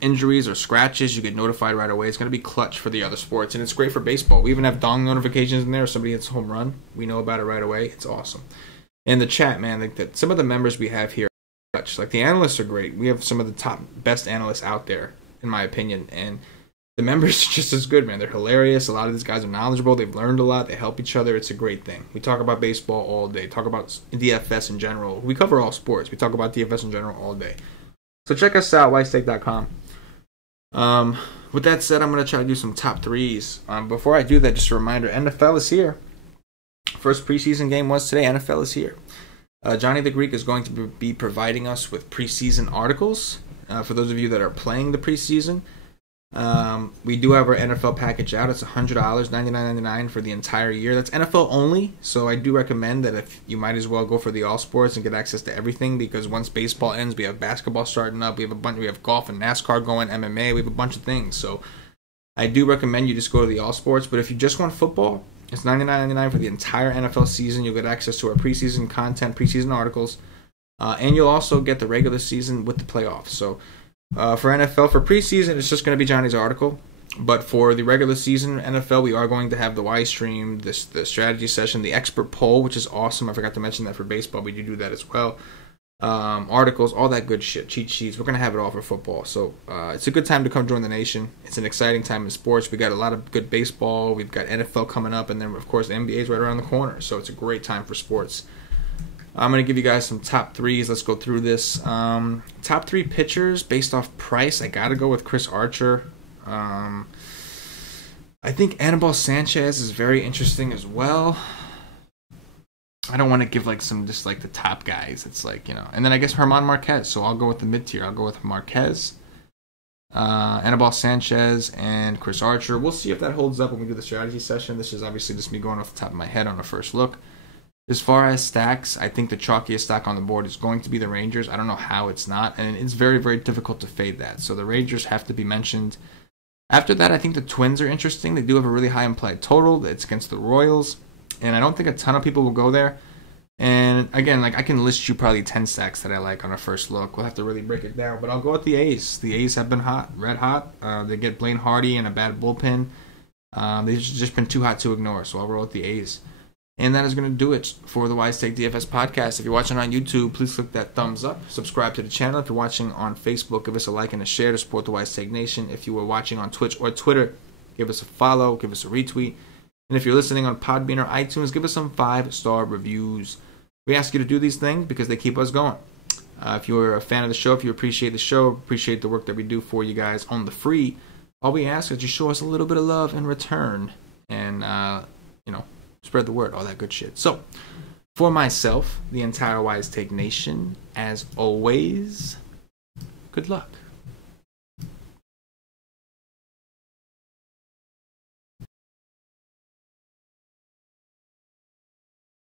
Injuries or scratches, you get notified right away. It's going to be clutch for the other sports, and it's great for baseball. We even have dong notifications in there. If somebody hits a home run, we know about it right away. It's awesome. And the chat, man, like some of the members we have here are clutch. Like, the analysts are great. We have some of the top best analysts out there, in my opinion, and the members are just as good, man. They're hilarious. A lot of these guys are knowledgeable. They've learned a lot. They help each other. It's a great thing. We talk about baseball all day. Talk about DFS in general. We cover all sports. We talk about DFS in general all day. So check us out, wisetake.com. With that said, I'm going to try to do some top threes. Before I do that, just a reminder, NFL is here. First preseason game was today. NFL is here. Johnny the Greek is going to be providing us with preseason articles. For those of you that are playing the preseason, we do have our NFL package out. It's $100, $99.99 for the entire year. That's NFL only, so I do recommend that if you might as well go for the all sports and get access to everything, because once baseball ends, we have basketball starting up. We have golf and NASCAR going, MMA. We have a bunch of things. So I do recommend you just go to the all sports. But if you just want football, it's $99.99 for the entire NFL season. You'll get access to our preseason content, preseason articles, and you'll also get the regular season with the playoffs. So for NFL, for preseason, it's just going to be Johnny's article. But for the regular season NFL, we are going to have the Y stream, the strategy session, the expert poll, which is awesome. I forgot to mention that for baseball. We do that as well. Articles, all that good shit, cheat sheets. We're going to have it all for football. So it's a good time to come join the nation. It's an exciting time in sports. We got a lot of good baseball. We've got NFL coming up. And then, of course, the NBA is right around the corner. So it's a great time for sports. I'm going to give you guys some top threes. Let's go through this. Top 3 pitchers based off price. I got to go with Chris Archer. I think Anibal Sanchez is very interesting as well. I don't want to give just the top guys. It's and then I guess German Marquez. So I'll go with the mid tier. I'll go with Marquez, Anibal Sanchez, and Chris Archer. We'll see if that holds up when we do the strategy session. This is obviously just me going off the top of my head on a first look. As far as stacks, I think the chalkiest stack on the board is going to be the Rangers. I don't know how it's not, and it's very, very difficult to fade that. So the Rangers have to be mentioned. After that, I think the Twins are interesting. They do have a really high implied total. It's against the Royals, and I don't think a ton of people will go there. And again, like I can list you probably 10 stacks that I like on a first look. We'll have to really break it down, but I'll go with the A's. The A's have been hot, red hot. They get Blaine Hardy and a bad bullpen. They've just been too hot to ignore, so I'll roll with the A's. And that is going to do it for the Wise Take DFS podcast. If you're watching on YouTube, please click that thumbs up. Subscribe to the channel. If you're watching on Facebook, give us a like and a share to support the Wise Take Nation. If you were watching on Twitch or Twitter, give us a follow, give us a retweet. And if you're listening on Podbean or iTunes, give us some 5-star reviews. We ask you to do these things because they keep us going. If you're a fan of the show, if you appreciate the show, appreciate the work that we do for you guys on the free, all we ask is that you show us a little bit of love in return. And, spread the word, all that good shit. So, for myself, the entire Wise Take Nation, as always, good luck.